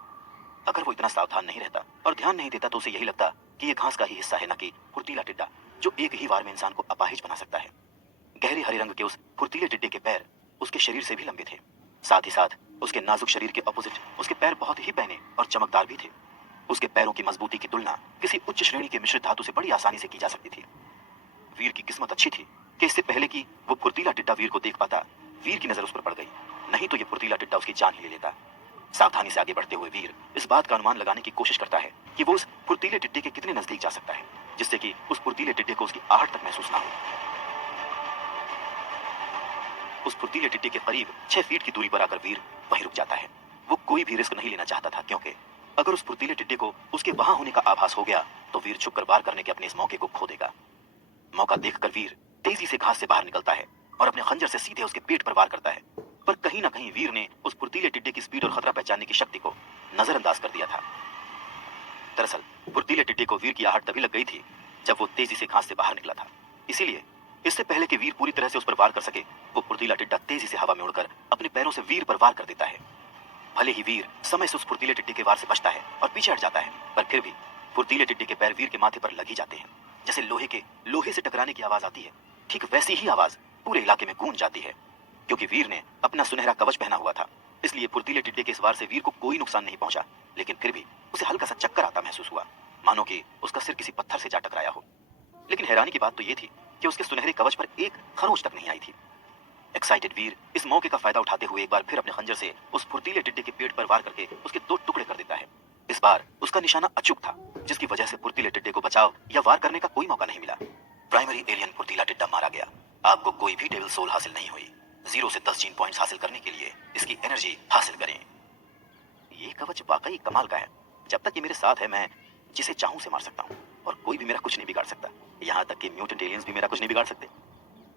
अगर वो इतना सावधान नहीं रहता और ध्यान नहीं देता तो उसे यही लगता कि ये घास का ही हिस्सा है, न कि फुर्तीला टिड्डा जो एक ही वार में इंसान को अपाहिज बना सकता है। गहरे हरे रंग के उस फुर्तीले टिड्डे के पैर उसके शरीर से भी लंबे थे। साथ ही साथ उसके नाजुक शरीर के अपोजिट उसके पैर बहुत ही पैने और चमकदार भी थे। उसके पैरों की मजबूती की तुलना किसी उच्च श्रेणी के मिश्रित धातु से बड़ी आसानी से की जा सकती थी। वीर की किस्मत अच्छी थी कि इससे पहले कि वो फुर्तीला टिड्डा वीर को देख पाता, वीर की नजर उस पर पड़ गई, नहीं तो ये फुर्तीला टिड्डा उसकी जान ही ले लेता। सावधानी से आगे बढ़ते हुए वीर इस बात का अनुमान लगाने की कोशिश करता है कि वो उस फुर्तीले टिड्डे के कितने नजदीक जा सकता है, जिससे कि उस फुर्तीले टिड्डे को उसकी आहट तक महसूस ना हो। उस फुर्तीले टिड्डे के करीब 6 फीट की दूरी पर आकर वीर वहीं रुक जाता है। वो कोई भी रिस्क नहीं लेना चाहता था, क्योंकि अगर उस फुर्तीले टिड्डे को उसके वहां होने का आभास हो गया तो वीर छुपकर वार करने के अपने इस मौके को खो देगा। मौका देखकर वीर तेजी से घास से बाहर निकलता है और अपने खंजर से सीधे उसके पेट पर वार करता है। पर कहीं ना कहीं वीर ने उस फुर्तीले टिड्डे की स्पीड और खतरा पहचानने की शक्ति को नजरअंदाज कर दिया था। दरअसल फुर्तीले टिड्डे को वीर की आहट तभी लग गई थी जब वो तेजी से घास से बाहर निकला था। इसीलिए इससे पहले कि वीर पूरी तरह से उस पर वार कर सके, वो फुर्तीला टिड्डा तेजी से हवा में उड़कर अपने पैरों से वीर पर वार कर देता है। भले ही वीर समय से उस फुर्तीले टिड्डे के वार से बचता है और पीछे हट जाता है, पर फिर भी फुर्तीले टिड्डे के पैर वीर के माथे पर लग ही जाते हैं। जैसे लोहे से टकराने की आवाज आती है, ठीक वैसी ही आवाज पूरे इलाके में गूंज जाती है। क्योंकि वीर ने अपना सुनहरा कवच पहना हुआ था, इसलिए फुर्तीले टिड्डे के इस वार से वीर को कोई नुकसान नहीं पहुंचा, लेकिन फिर भी उसे हल्का सा चक्कर आता महसूस हुआ, मानो कि उसका सिर किसी पत्थर से जा टकराया हो। लेकिन हैरानी की बात तो यह थी कि उसके सुनहरे कवच पर एक खरोंच तक नहीं आई थी। एक्साइटेड वीर इस मौके का फायदा उठाते हुए एक बार फिर अपने खंजर से उस फुर्तीले टिड्डे के पेट पर वार करके उसके 2 टुकड़े कर देता है। इस बार उसका निशाना अचूक था, जिसकी वजह से फुर्तीले टिड्डे को बचाव या वार करने का कोई मौका नहीं मिला। प्राइमरी एलियन फुर्तीला टिड्डा मारा गया। आपको कोई भी डेविल सोल हासिल नहीं हुई। 0 से 10 जीन पॉइंट्स हासिल करने के लिए इसकी एनर्जी हासिल करें। ये कवच वाकई कमाल का है। जब तक ये मेरे साथ है, मैं जिसे चाहूं से मार सकता हूं और कोई भी मेरा कुछ नहीं बिगाड़ सकता। यहां तक कि म्यूटेंट एलियंस भी मेरा कुछ नहीं बिगाड़ सकते।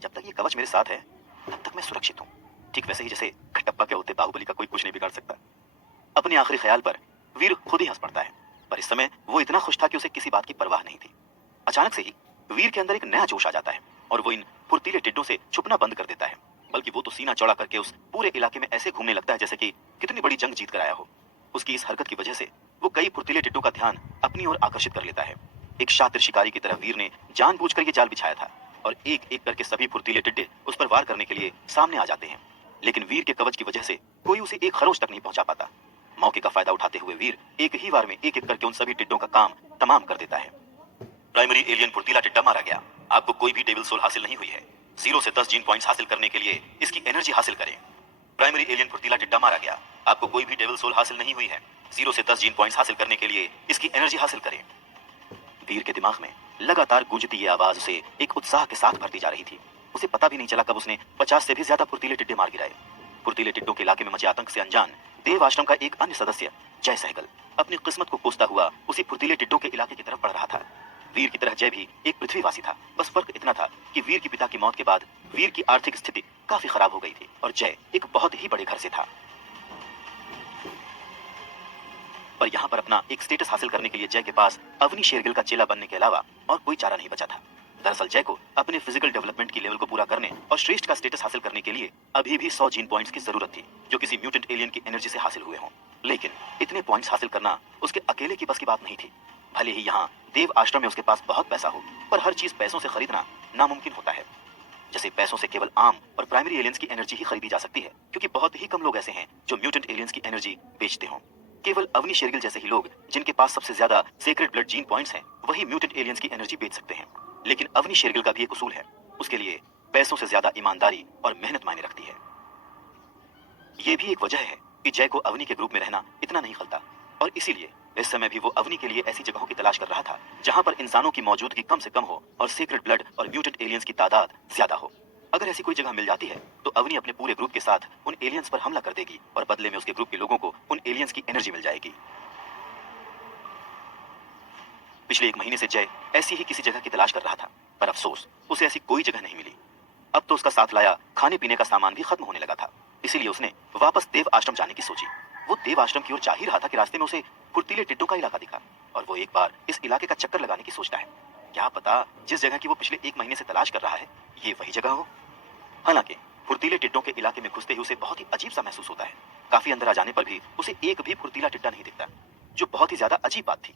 जब तक ये कवच मेरे साथ है तब तक मैं सुरक्षित हूं। ठीक वैसे ही जैसे कटप्पा के होते बाहुबली का कोई कुछ नहीं बिगाड़ सकता। अपने आखिरी ख्याल पर वीर खुद ही हंस पड़ता है, पर इस समय वो इतना खुश था कि उसे किसी बात की परवाह नहीं थी। अचानक से ही वीर के अंदर एक नया जोश आ जाता है और वो इन फुर्तीले टिड्डों से छुपना बंद कर देता है। बल्कि वो तो सीना चौड़ा करके उस पूरे इलाके में ऐसे घूमने लगता है जैसे कि कितनी बड़ी जंग जीत कर आया हो। उसकी इस हरकत की वजह से वो कई फुर्तीले टिड्डों का ध्यान अपनी ओर आकर्षित कर लेता है। एक शातिर शिकारी की तरह वीर ने जानबूझकर ये जाल बिछाया था और एक एक करके सभी फुर्तीले टिड्डे उस पर वार करने के लिए सामने आ जाते हैं। लेकिन वीर के कवच की वजह से कोई उसे एक खरोंच तक नहीं पहुंचा पाता। मौके का फायदा उठाते हुए वीर एक ही वार में एक एक करके उन सभी टिड्डों का काम तमाम कर देता है। प्राइमरी एलियन फुर्तीला टिड्डा मारा गया। आपको कोई भी डेविल सोल हासिल नहीं हुई है। 0 से 10 जीन पॉइंट्स हासिल करने के लिए इसकी एनर्जी हासिल करें। प्राइमरी एलियन फुर्तीला टिड्डा मारा गया। आपको कोई भी डेविल सोल हासिल नहीं हुई है। 0 से 10 जीन पॉइंट्स हासिल करने के लिए इसकी एनर्जी हासिल करें। वीर के दिमाग में लगातार गूंजती ये आवाज उसे एक उत्साह के साथ भरती जा रही थी। उसे पता भी नहीं चला कब उसने 50 से भी ज्यादा फुर्तीले टिड्डे मार गिराए। फुर्तीले टिड्डों के इलाके में मचे आतंक से अनजान देव आश्रम का एक अन्य सदस्य जय सहगल अपनी किस्मत को कोसता हुआ उसी फुर्तीले टिड्डों के इलाके की तरफ बढ़ रहा था। वीर की तरह जय भी एक पृथ्वीवासी था। बस फर्क इतना था कि वीर के पिता की मौत के बाद वीर की आर्थिक स्थिति काफी खराब हो गई थी और जय एक बहुत ही बड़े घर से था। पर यहाँ पर अपना एक स्टेटस हासिल करने के लिए जय के पास अवनी शेरगिल का चेला बनने के अलावा और कोई चारा नहीं बचा था। दरअसल जय को अपने फिजिकल डेवलपमेंट की लेवल को पूरा करने और श्रेष्ठ का स्टेटस हासिल करने के लिए अभी भी 100 जीन पॉइंट्स की जरूरत थी, जो किसी म्यूटेंट एलियन की एनर्जी से हासिल हुए हों। लेकिन इतने पॉइंट्स हासिल करना उसके अकेले की बस की बात नहीं थी। भले ही यहाँ देव आश्रम में उसके पास बहुत पैसा हो, पर हर चीज पैसों से खरीदना नामुमकिन होता है। जैसे पैसों से केवल आम और प्राइमरी एलियंस की एनर्जी ही खरीदी जा सकती है, क्योंकि बहुत ही कम लोग ऐसे हैं जो म्यूटेंट एलियंस की एनर्जी बेचते हों। केवल अवनी शेरगिल जैसे ही लोग, जिनके पास सबसे ज्यादा सीक्रेट ब्लड जीन पॉइंट्स हैं, वही म्यूटेंट एलियंस की एनर्जी बेच सकते हैं। लेकिन अवनी शेरगिल का भी एक उसूल है, उसके लिए पैसों से ज्यादा ईमानदारी और मेहनत मायने रखती है। ये भी एक वजह है कि जय को अवनी के ग्रुप में रहना इतना नहीं खलता, और इसीलिए इस समय भी वो अवनी के लिए ऐसी जगहों की तलाश कर रहा था जहां पर इंसानों की मौजूदगी कम से कम हो और सीक्रेट ब्लड और म्यूटेंट एलियंस की तादाद ज्यादा हो। अगर ऐसी कोई जगह मिल जाती है तो अवनी अपने पूरे ग्रुप के साथ उन एलियंस पर हमला कर देगी और बदले में उसके ग्रुप के लोगों को उन एलियंस की एनर्जी मिल जाएगी। पिछले 1 महीने से जय ऐसी ही किसी जगह की तलाश कर रहा था, पर अफसोस उसे ऐसी कोई जगह नहीं मिली। अब तो उसका साथ लाया खाने पीने का सामान भी खत्म होने लगा था। इसीलिए उसने वापस देव आश्रम जाने की सोची। वो देव आश्रम की ओर जा ही रहा था कि रास्ते में उसे फुर्तीले टिड्डों का इलाका दिखा और वो एक बार इस इलाके का चक्कर लगाने की सोचता है। क्या पता जिस जगह की वो पिछले 1 महीने से तलाश कर रहा है ये वही जगह हो। हालांकि फुर्तीले टिड्डों के इलाके में घुसते ही उसे बहुत ही अजीब सा महसूस होता है। काफी अंदर आ जाने पर भी उसे एक भी फुर्तीला टिड्डा नहीं दिखता, जो बहुत ही ज्यादा अजीब बात थी।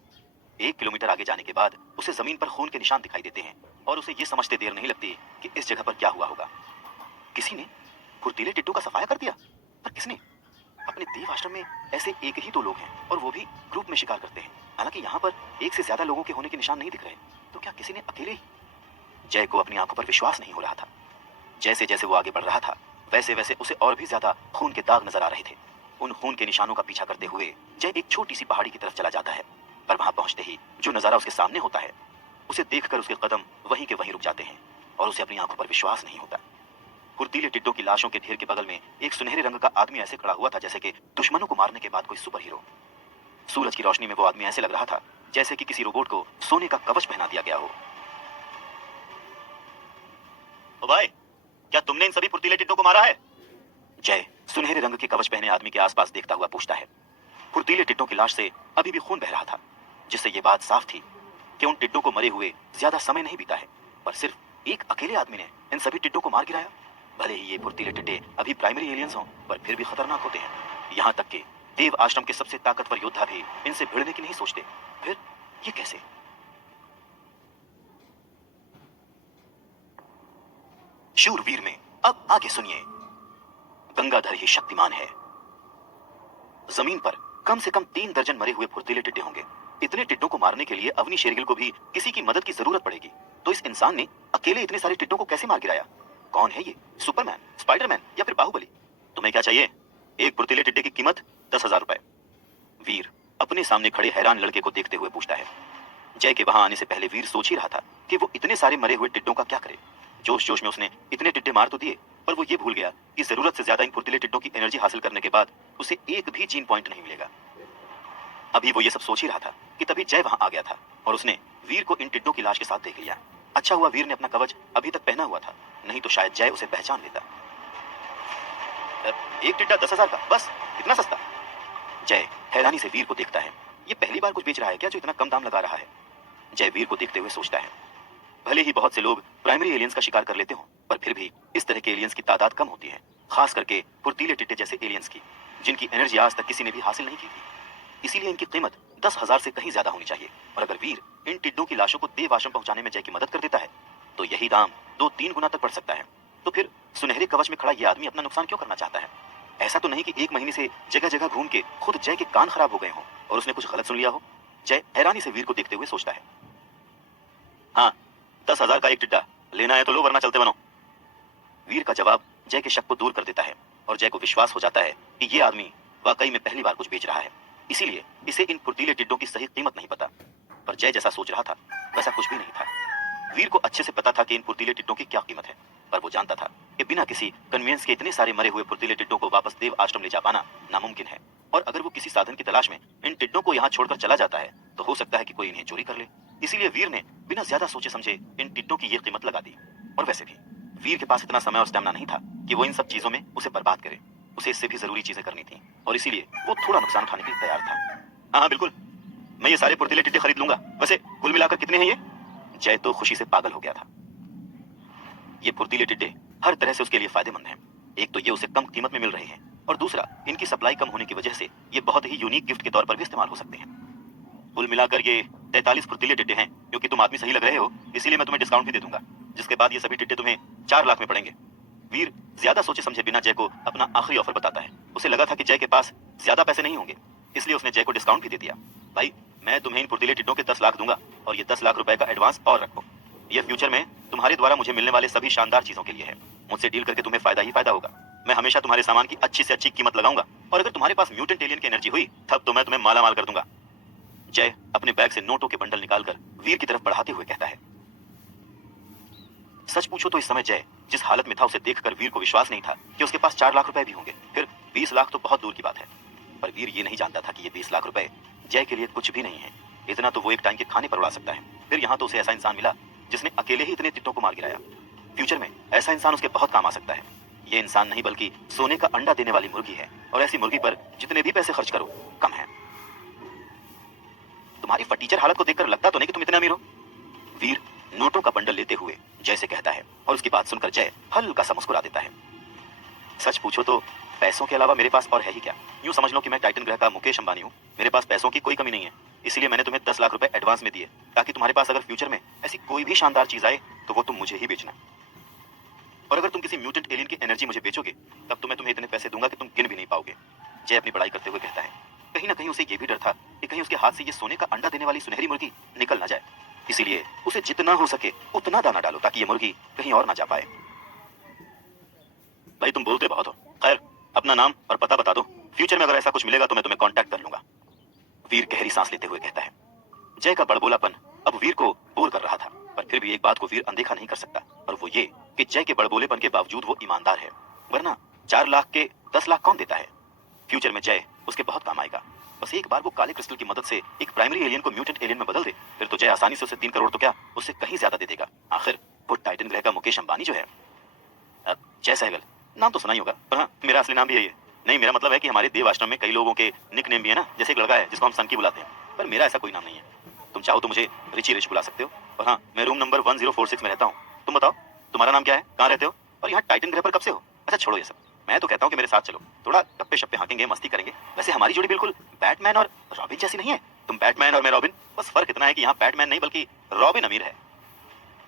1 किलोमीटर आगे जाने के बाद उसे जमीन पर खून के निशान दिखाई देते हैं और उसे ये समझते देर नहीं लगती कि इस जगह पर क्या हुआ होगा। किसी ने फुर्तीले टिड्डों का सफाया कर दिया। पर किसने? अपने देव आश्रम में ऐसे एक ही तो लोग हैं और वो भी ग्रुप में शिकार करते हैं। हालांकि यहाँ पर एक से ज्यादा लोगों के होने के निशान नहीं दिख रहे, तो क्या किसी ने अकेले ही? जय को अपनी आंखों पर विश्वास नहीं हो रहा था। जैसे जैसे वो आगे बढ़ रहा था वैसे वैसे उसे और भी ज्यादा खून के दाग नजर आ रहे थे। उन खून के निशानों का पीछा करते हुए जय एक छोटी सी पहाड़ी की तरफ चला जाता है। पर वहां पहुंचते ही जो नजारा उसके सामने होता है उसे देखकर उसके कदम वहीं के वहीं रुक जाते हैं और उसे अपनी आंखों पर विश्वास नहीं होता। फुर्तीले टिड्डों की लाशों के ढेर के बगल में एक सुनहरे रंग का आदमी ऐसे खड़ा हुआ था जैसे कि दुश्मनों को मारने के बाद कोई सुपर हीरो। सूरज की रोशनी में वो आदमी ऐसे लग रहा था जैसे कि किसी रोबोट को सोने का कवच पहना दिया गया हो। ओ भाई, क्या तुमने इन सभी फुर्तीले टिड्डों को मारा है? जय सुनहरे रंग के कवच पहने आदमी के आसपास देखता हुआ पूछता है। फुर्तीले टिड्डों की लाश से अभी भी खून बह रहा था, जिससे ये बात साफ थी कि उन टिड्डों को मरे हुए ज्यादा समय नहीं बीता है, पर सिर्फ एक अकेले आदमी ने इन सभी टिड्डों को मार गिराया। भले ही ये फुर्तीले टिड्डे अभी प्राइमरी एलियंस हों, पर फिर भी खतरनाक होते हैं। यहाँ तक कि देव आश्रम के सबसे ताकतवर योद्धा भी इनसे भिड़ने की नहीं सोचते। फिर ये कैसे? शूरवीर में अब आगे सुनिए। गंगाधर ही शक्तिमान है। जमीन पर कम से कम 3 दर्जन मरे हुए फुर्तीले टिड्डे होंगे। इतने टिड्डों को मारने के लिए अवनी शेरगिल को भी किसी की मदद की जरूरत पड़ेगी। तो इस इंसान ने अकेले इतने सारे टिड्डों को कैसे मार गिराया? कौन है ये? सुपरमैन, स्पाइडरमैन या फिर बाहुबली? तुम्हें क्या चाहिए? एक फुर्तीले टिड्डे की कीमत 10,000 रुपए। वीर अपने सामने खड़े हैरान लड़के को देखते हुए पूछता है। जय के वहां आने से पहले वीर सोच ही रहा था कि वो इतने सारे मरे हुए टिड्डों का क्या करे। जोश जोश में उसने इतने टिड्डे मार तो दिए, पर वो ये भूल गया कि जरूरत से ज्यादा इन फुर्तीले टिड्डों की एनर्जी हासिल करने के बाद उसे एक भी जीन पॉइंट नहीं मिलेगा। अभी वो ये सब सोच ही रहा था कि तभी जय वहां आ गया था और उसने वीर को इन टिड्डों की लाश के साथ देख लिया। अच्छा हुआ वीर ने अपना कवच अभी तक पहना हुआ था, नहीं तो शायद जय उसे पहचान लेता। एक टिड्डा 10,000 का, बस इतना सस्ता? जय हैरानी से वीर को देखता है। ये पहली बार कुछ बेच रहा है क्या जो इतना कम दाम लगा रहा है? जय वीर को देखते हुए सोचता है, भले ही बहुत से लोग प्राइमरी एलियंस का शिकार कर लेते हो, पर फिर भी इस तरह के एलियंस की तादाद कम होती है, खास करके फुर्तीले टिड्डे जैसे एलियंस की, जिनकी एनर्जी आज तक किसी ने भी हासिल नहीं की थी। इसीलिए इनकी कीमत 10,000 से कहीं ज्यादा होनी चाहिए। और अगर वीर इन टिड्डों की लाशों को देव आश्रम पहुंचाने में जय की मदद कर देता है तो यही दाम 2-3 गुना तक बढ़ सकता है। तो फिर सुनहरे कवच में खड़ा ये आदमी अपना नुकसान क्यों करना चाहता है? ऐसा तो नहीं कि 1 महीने से जगह जगह घूम के खुद जय के कान खराब हो गए हों और उसने कुछ गलत सुन लिया हो? जय हैरानी से वीर को देखते हुए सोचता है। हाँ, 10,000 का एक टिड्डा लेना है तो लो, वरना चलते बनो। वीर का जवाब जय के शक को दूर कर देता है और जय को विश्वास हो जाता है कि ये आदमी वाकई में पहली बार कुछ बेच रहा है, इसीलिए इसे इन फुर्तीले टिड्डों की सही कीमत नहीं पता। पर जय जैसा सोच रहा था वैसा कुछ भी नहीं था। वीर को अच्छे से पता था कि इन फुर्तीले टिड्डों की क्या कीमत है, पर वो जानता था कि बिना किसी कन्वेंस के इतने सारे मरे हुए फुर्तीले टिड्डों को वापस देव आश्रम ले जा पाना नामुमकिन है। और अगर वो किसी साधन की तलाश में इन टिड्डों को यहाँ छोड़कर चला जाता है तो हो सकता है कि कोई इन्हें चोरी कर ले। इसीलिए वीर ने बिना ज्यादा सोचे समझे इन टिड्डों की ये कीमत लगा दी। और वैसे भी वीर के पास इतना समय और स्टेमिना नहीं था कि वो इन सब चीजों में उसे बर्बाद करे। उसे इससे भी जरूरी चीजें करनी थी और इसीलिए वो थोड़ा नुकसान उठाने के लिए तैयार था। हाँ बिल्कुल, मैं ये सारे फुर्तीले टिड्डे खरीद लूंगा। वैसे कुल मिलाकर कितने हैं ये? जय तो खुशी से पागल हो गया था। ये फुर्तीले टिड्डे हर तरह से उसके लिए फायदेमंद हैं। एक तो ये उसे कम कीमत में मिल रहे हैं और दूसरा इनकी सप्लाई कम होने की वजह से ये बहुत ही यूनिक गिफ्ट के तौर पर भी इस्तेमाल हो सकते हैं। कुल मिलाकर ये 43 फुर्तीले टिड्डे हैं। क्योंकि तुम आदमी सही लग रहे हो इसलिए मैं तुम्हें डिस्काउंट भी दे दूंगा, जिसके बाद ये सभी टिड्डे तुम्हें 4 लाख में पड़ेंगे। वीर ज्यादा सोचे समझे बिना जय को अपना आखिरी ऑफर बताता है। उसे लगा था कि जय के पास ज्यादा पैसे नहीं होंगे, इसलिए उसने जय को डिस्काउंट भी दे दिया। भाई, मैं तुम्हें इन फुर्तीले टिड्डों के 10 लाख दूंगा और ये 10 लाख रुपए का एडवांस और रखो। ये फ्यूचर में तुम्हारे द्वारा मुझे मिलने वाले सभी शानदार चीजों के लिए है। मुझसे डील करके तुम्हें फायदा ही फायदा होगा। मैं हमेशा तुम्हारे सामान की अच्छी से अच्छी कीमत लगाऊंगा और अगर तुम्हारे पास म्यूटेंट एलियन की एनर्जी हुई तब तो मैं तुम्हें माला माल कर दूंगा। जय अपने बैग से नोटों के बंडल निकालकर वीर की तरफ बढ़ाते हुए कहता है। सच पूछो तो इस समय जय जिस हालत में था उसे देखकर वीर को विश्वास नहीं था कि उसके पास 4 लाख रुपए भी होंगे। फिर 20 लाख तो बहुत दूर की बात है। पर वीर ये नहीं जानता था कि ये 20 लाख रुपए जय के लिए कुछ भी नहीं है। इतना तो वो एक टाइम के खाने पर उड़ा सकता है। फिर यहाँ तो उसे ऐसा इंसान मिला जिसने अकेले ही इतने टिड्डों को मार गिराया। फ्यूचर में ऐसा इंसान उसके बहुत काम आ सकता है। ये इंसान नहीं बल्कि सोने का अंडा देने वाली मुर्गी है, और ऐसी मुर्गी पर जितने भी पैसे खर्च करो कम है। तुम्हारी फटीचर हालत को देखकर लगता तो नहीं कि तुम इतने अमीर हो। वीर नोटों का बंडल लेते हुए जय से कहता है, और उसकी बात सुनकर जय हल्का सा मुस्कुरा देता है। सच पूछो तो पैसों के अलावा मेरे पास और है ही क्या। यूं समझ लो कि मैं टाइटन ग्रह का मुकेश अंबानी हूं। मेरे पास पैसों की कोई कमी नहीं है, इसलिए मैंने तुम्हें 10 लाख रुपए एडवांस में दिए, ताकि तुम्हारे पास अगर फ्यूचर में ऐसी कोई भी शानदार चीज आए तो वो तुम मुझे ही बेचना। और अगर तुम किसी म्यूटेंट एलियन की एनर्जी मुझे बेचोगे, तब तो मैं तुम्हें इतने पैसे दूंगा कि तुम गिन भी नहीं पाओगे। जय अपनी बड़ाई करते हुए कहता है। कहीं ना कहीं उसे ये भी डर था कि कहीं उसके हाथ से ये सोने का अंडा देने वाली सुनहरी मुर्गी निकल ना जाए, इसीलिए उसे जितना हो सके उतना दाना डालो ताकि ये मुर्गी कहीं और ना जा पाए। भाई तुम बोलते बहुत हो। खैर, अपना नाम और पता बता दो, फ्यूचर में अगर ऐसा कुछ मिलेगा तो मैं तुम्हें कांटेक्ट कर लूंगा। वीर गहरी सांस लेते हुए कहता है। जय का बड़बोलापन अब वीर को बोर कर रहा था, पर फिर भी एक बात को वीर अनदेखा नहीं कर सकता, और वो ये कि जय के बड़बोलेपन के बावजूद वो ईमानदार है। वरना 4 लाख के 10 लाख कौन देता है। फ्यूचर में जय उसके बहुत काम आएगा। बस एक बार वो काले क्रिस्टल की मदद से एक प्राइमरी एलियन को म्यूटेंट एलियन में बदल दे, फिर तो जय आसानी से उसे 3 करोड़ तो क्या, उससे कहीं ज्यादा दे देगा। आखिर वो टाइटन ग्रह का मुकेश अंबानी जो है। जय सहगल, नाम तो सुना ही होगा, पर हाँ, मेरा असली नाम भी यही है। नहीं, मेरा मतलब है कि हमारे देव आश्रम में कई लोगों के निक नेम भी है ना, जैसे एक लड़का है जिसको हम सनकी बुलाते हैं, पर मेरा ऐसा कोई नाम नहीं है। तुम चाहो तो मुझे रिची रिच बुला सकते हो, और हाँ, मैं रूम नंबर 1046 में रहता हूँ। तुम बताओ, तुम्हारा नाम क्या है, कहाँ रहते हो, और यहाँ टाइटन ग्रह पर कब से हो। अच्छा छोड़ो ये सब, मैं तो कहता हूँ कि मेरे साथ चलो, थोड़ा गप्पे शप्पे हाँकेंगे, मस्ती करेंगे। वैसे हमारी जोड़ी बिल्कुल बैटमैन और रॉबिन जैसी नहीं है। तुम बैटमैन और मैं रॉबिन, बस फर्क इतना है कि यहाँ बैटमैन नहीं बल्कि रॉबिन अमीर है।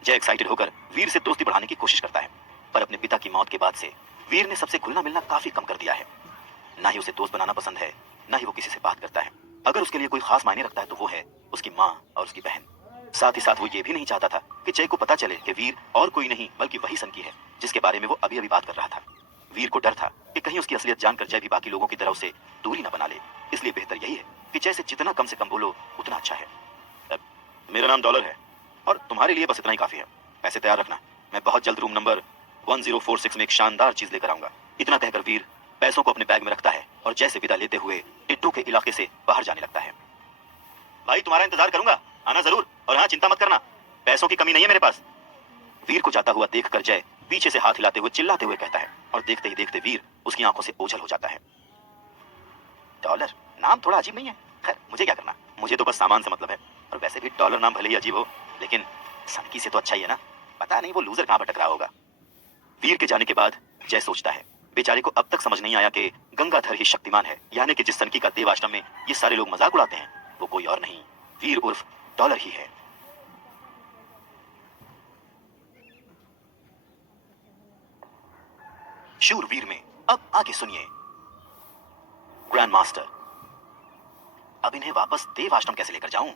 जय एक्साइटेड होकर वीर से दोस्ती बढ़ाने की कोशिश करता है, पर अपने पिता की मौत के बाद से वीर ने सबसे घुलना मिलना काफी कम कर दिया है। ना ही उसे दोस्त बनाना पसंद है, ना ही वो किसी से बात करता है। अगर उसके लिए कोई खास मायने रखता है तो वो है उसकी माँ और उसकी बहन। साथ ही साथ वो ये भी नहीं चाहता था कि जय को पता चले कि वीर और कोई नहीं बल्कि वही सनकी है जिसके बारे में वो अभी अभी बात कर रहा था। वीर को डर था कि कहीं उसकी असलियत जानकर जय भी बाकी लोगों की तरह उसे दूरी न बना ले, इसलिए बेहतर यही है कि जय से जितना कम से कम बोलो उतना अच्छा है। मेरा नाम डॉलर है, और तुम्हारे लिए बस इतना ही काफी है। पैसे तैयार रखना, मैं बहुत जल्द रूम नंबर 1046 में एक शानदार चीज लेकर आऊंगा। इतना कहकर वीर पैसों को अपने बैग में रखता है और जय से विदा लेते हुए टिड्डों के इलाके से बाहर जाने लगता है। भाई तुम्हारा इंतजार करूंगा, आना जरूर, और हाँ चिंता मत करना, पैसों की कमी नहीं है मेरे पास। वीर को जाता हुआ देखकर जय पीछे से हाथ हिलाते हुए चिल्लाते हुए कहता है, और देखते ही देखते वीर उसकी आंखों से ओझल हो जाता है। डॉलर नाम थोड़ा अजीब नहीं है? खैर मुझे क्या करना, मुझे तो बस सामान से मतलब है। और वैसे भी डॉलर नाम भले ही अजीब हो, लेकिन सनकी से तो अच्छा ही है ना। पता नहीं वो लूजर कहां भटक रहा होगा। वीर के जाने के बाद जय सोचता है, बेचारे को अब तक समझ नहीं आया कि गंगाधर ही शक्तिमान है, यानी कि जिस सनकी का देव आश्रम में ये सारे लोग मजाक उड़ाते हैं वो कोई और नहीं, वीर उर्फ डॉलर ही है। शूरवीर में अब आगे सुनिए। ग्रैंड मास्टर, अब इन्हें वापस देव आश्रम कैसे लेकर जाऊं?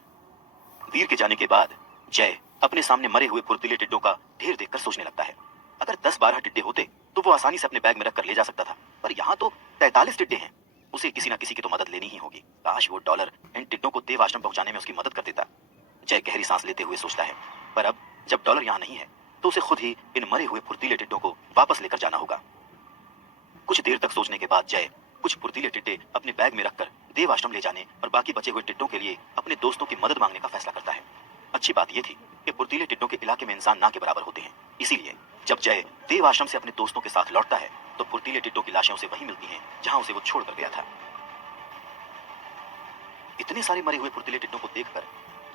वीर के जाने के बाद जय अपने सामने मरे हुए फुर्तीले टिड्डों का ढेर देखकर सोचने लगता है। अगर 10-12 टिड्डे होते तो वो आसानी से अपने बैग में रखकर ले जा सकता था, पर यहाँ तो 43 टिड्डे हैं। उसे किसी ना किसी की तो मदद लेनी ही होगी। काश वो डॉलर इन टिड्डों को देव आश्रम पहुंचाने में उसकी मदद कर देता। जय गहरी सांस लेते हुए सोचता है, पर अब जब डॉलर यहाँ नहीं है तो उसे खुद ही इन मरे हुए फुर्तीले टिड्डों को वापस लेकर जाना होगा। कुछ देर तक सोचने के बाद जय कुछ फुर्तीले टिड्डे अपने बैग में रखकर देव आश्रम ले जाने और बाकी बचे हुए टिड्डों के लिए अपने दोस्तों की मदद मांगने का फैसला करता है। अच्छी बात यह थी कि फुर्तीले टिड्डों के इलाके में इंसान ना के बराबर होते हैं, इसीलिए जब जय देव आश्रम से अपने दोस्तों के साथ लौटता है तो फुर्तीले टिड्डों की लाशें उसे वहीं मिलती हैं जहां उसे वो छोड़कर गया था। इतने सारे मरे हुए फुर्तीले टिड्डों को देखकर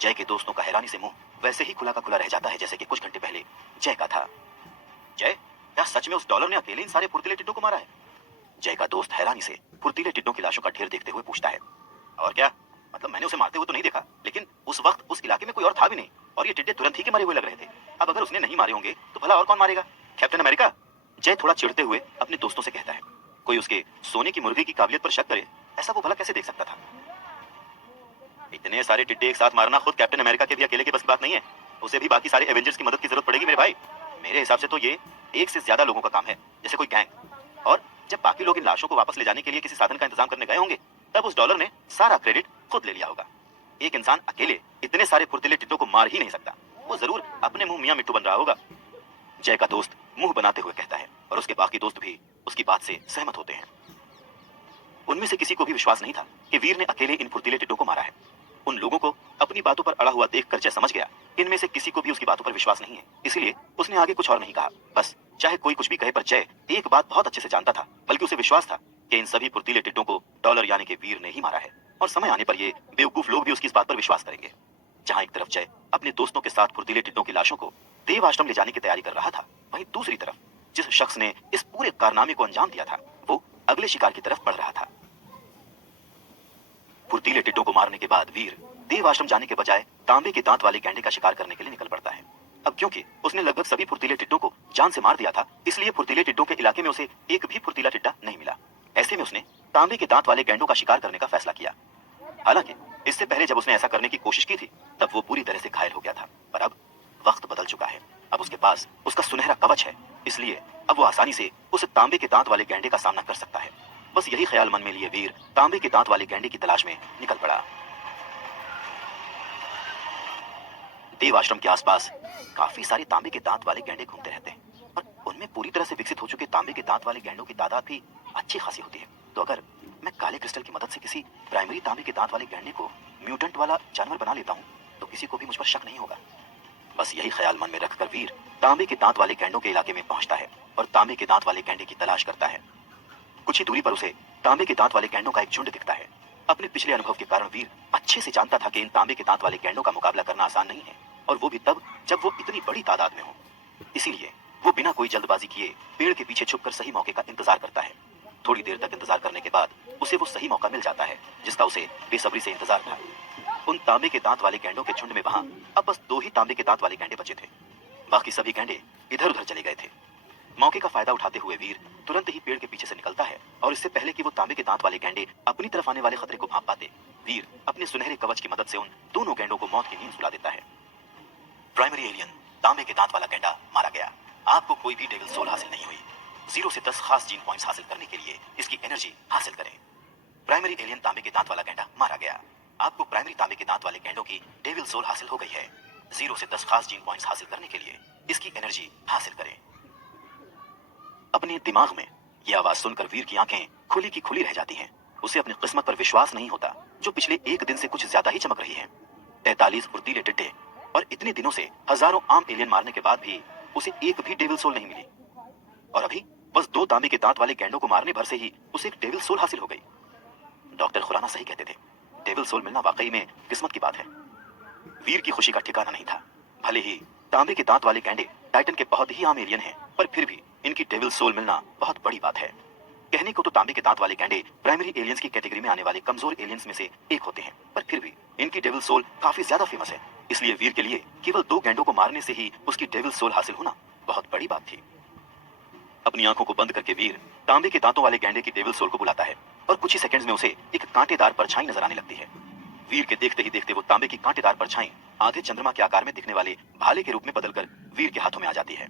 जय के दोस्तों का हैरानी से मुंह वैसे ही खुला का खुला रह जाता है जैसे कि कुछ घंटे पहले जय का था। जय, क्या सच में उस डॉलर ने अकेले इन सारे फुर्तीले टिड्डों को मारा है? जय का दोस्त हैरानी से फुर्तीले टिड्डों की लाशों का ढेर देखते हुए पूछता है। और क्या, मतलब मैंने उसे मारते हुए तो नहीं देखा, लेकिन उस वक्त उस इलाके में कोई और था भी नहीं, और ये टिड्डे तुरंत ही के मरे हुए लग रहे थे। अब अगर उसने नहीं मारे होंगे तो भला और कौन मारेगा? Captain America? जय थोड़ा चिढ़ते हुए अपने दोस्तों से कहता है। कोई उसके सोने की मुर्गी की काबिलियत पर शक करे, ऐसा वो भला कैसे देख सकता था? इतने सारे टिड्डे एक साथ मारना खुद कैप्टन अमेरिका के भी अकेले के बस की बात नहीं है, उसे भी बाकी सारे एवेंजर्स की मदद की जरूरत पड़ेगी मेरे भाई। मेरे हिसाब से तो ये एक से ज्यादा लोगों का काम है, जैसे कोई गैंग। और जब बाकी लोग इन लाशों को वापस ले जाने के लिए किसी साधन का इंतजाम करने गए होंगे, तब उस डॉलर ने सारा क्रेडिट खुद ले लिया होगा। एक इंसान अकेले इतने सारे फुर्तीले टिड्डों को मार ही नहीं सकता, वो जरूर अपने मुंह मियां मिट्टू बन रहा होगा। जय का दोस्त मुंह बनाते हुए कहता है, और उसके बाकी दोस्त भी उसकी बात से सहमत होते हैं। उनमें से किसी को भी विश्वास नहीं था कि वीर ने अकेले इन फुर्तीले टिड्डों को मारा है। उन लोगों को अपनी बातों पर अड़ा हुआ देखकर जय समझ गया इनमें से किसी को भी उसकी बातों पर विश्वास नहीं है, इसलिए उसने आगे कुछ और नहीं कहा। बस चाहे कोई कुछ भी कहे, पर जय एक बात बहुत अच्छे से जानता था, बल्कि उसे विश्वास था कि इन सभी फुर्तीले टिड्डों को डॉलर यानी कि वीर ने ही मारा है, और समय आने पर ये बेवकूफ लोग भी उसकी इस बात पर विश्वास करेंगे। जहां एक तरफ जय अपने दोस्तों के साथ फुर्तीले टिड्डों की लाशों को देव आश्रम ले जाने की तैयारी कर रहा था, वहीं दूसरी तरफ जिस शख्स ने इस पूरे कारनामे को अंजाम दिया था वो अगले शिकार की तरफ बढ़ रहा था। फुर्तीले टिड्डों को मारने के बाद वीर देव आश्रम जाने के बजाय तांबे के दांत वाले गैंडे का शिकार करने के लिए निकल पड़ता है। अब क्योंकि उसने लगभग सभी फुर्तीले टिड्डों को जान से मार दिया था, इसलिए फुर्तीले टिड्डों के इलाके में उसे एक भी फुर्तीला टिड्डा नहीं मिला। ऐसे में उसने तांबे के दांत वाले गैंडों का शिकार करने का फैसला किया। हालांकि इससे पहले जब उसने ऐसा करने की कोशिश की थी तब वो पूरी तरह से घायल हो गया था, पर अब वक्त बदल चुका है। अब उसके पास उसका सुनहरा कवच है, इसलिए अब वो आसानी से उस तांबे के दांत वाले गैंडे का सामना कर सकता है। बस यही ख्याल मन में लिए वीर तांबे के दांत वाले गैंडे की तलाश में निकल पड़ा। देव आश्रम के आसपास काफी सारे तांबे के दांत वाले गैंडे घूमते रहते हैं, और उनमें पूरी तरह से विकसित हो चुके तांबे के दांत वाले गैंडों की तादाद भी अच्छी खासी होती है। तो अगर मैं काले क्रिस्टल की मदद से किसी प्राइमरी तांबे के दांत वाले गैंडे को म्यूटेंट वाला जानवर बना लेता हूँ तो किसी को भी मुझ पर शक नहीं होगा। बस यही ख्याल मन में रखकर वीर तांबे के दांत वाले गैंडों के इलाके में पहुंचता है और तांबे के दांत वाले गैंडे की तलाश करता है। कुछ ही दूरी पर उसे तांबे के दांत वाले गैंडों का एक झुंड दिखता है। अपने पिछले अनुभव के कारण वीर अच्छे से जानता था कि इन तांबे के दांत वाले गैंडों का मुकाबला करना आसान नहीं है, और वो भी तब जब वो इतनी बड़ी तादाद में हो। इसीलिए वो बिना कोई जल्दबाजी किए पेड़ के पीछे छुपकर सही मौके का इंतजार करता है। थोड़ी देर तक इंतजार करने के बाद उसे वो सही मौका मिल जाता है जिसका उसे बेसब्री से इंतजार था। उन तांबे के दांत वाले गैंडों के झुंड में वहां अब बस 2 ही तांबे के दांत वाले गैंडे बचे थे। बाकी सभी गैंडे इधर उधर चले गए थे। मौके का फायदा उठाते हुए वीर तुरंत ही पेड़ के पीछे से निकलता है, और इससे पहले कि वो तांबे के दांत वाले गैंडे अपनी तरफ आने वाले खतरे को भांप पाते, वीर अपने सुनहरे कवच की मदद से उन दोनों गैंडों को मौत की नींद सुला देता है। प्राइमरी एलियन तांबे के दांत वाला गैंडा मारा गया। आपको कोई भी डेविल सोल हासिल नहीं हुई। 0 से 10 खास जीन पॉइंट्स हासिल करने के लिए इसकी एनर्जी हासिल करें। प्राइमरी एलियन तांबे के दांत वाला गैंडा मारा गया। आपको प्राइमरी तांबे के दांत वाले गैंडों की डेविल सोल हासिल हो गई है। 0 से 10 खास जीन पॉइंट्स हासिल करने के लिए इसकी एनर्जी हासिल करें। अपने दिमाग में यह आवाज सुनकर वीर की आंखें खुली की खुली रह जाती हैं। उसे अपनी किस्मत पर विश्वास नहीं होता, जो पिछले एक दिन से कुछ ज्यादा ही चमक रही है। 43 फुर्तीले टिड्डे और इतने दिनों से हजारों आम एलियन मारने के बाद भी उसे एक भी डेविल सोल नहीं मिली, और अभी बस 2 तांबे के दांत वाले गैंडों को मारने भर से ही उसे एक डेविल सोल हासिल हो गई। डॉक्टर खुराना सही कहते थे, डेविल सोल मिलना वाकई में किस्मत की बात है। वीर की खुशी का ठिकाना नहीं था। भले ही तांबे के दांत वाले गैंडे टाइटन के बहुत ही आम एलियन हैं, पर फिर भी इनकी डेविल सोल मिलना बहुत बड़ी बात है। कहने को तो तांबे के दांत वाले गैंडे प्राइमरी एलियंस की कैटेगरी में आने वाले कमजोर एलियंस में से एक होते हैं, पर फिर भी इनकी डेविल सोल काफी ज्यादा फेमस है। इसलिए वीर के लिए केवल 2 गैंडों को मारने से ही उसकी डेविल सोल हासिल होना बहुत बड़ी बात थी। अपनी आंखों को बंद करके वीर तांबे के दांतों वाले गैंडे की डेविल सोल को बुलाता है, और कुछ ही सेकंड्स में उसे एक कांटेदार परछाई नजर आने लगती है। वीर के देखते ही देखते वो तांबे की कांटेदार परछाई आधे चंद्रमा के आकार में दिखने वाले भाले के रूप में बदलकर वीर के हाथों में आ जाती है।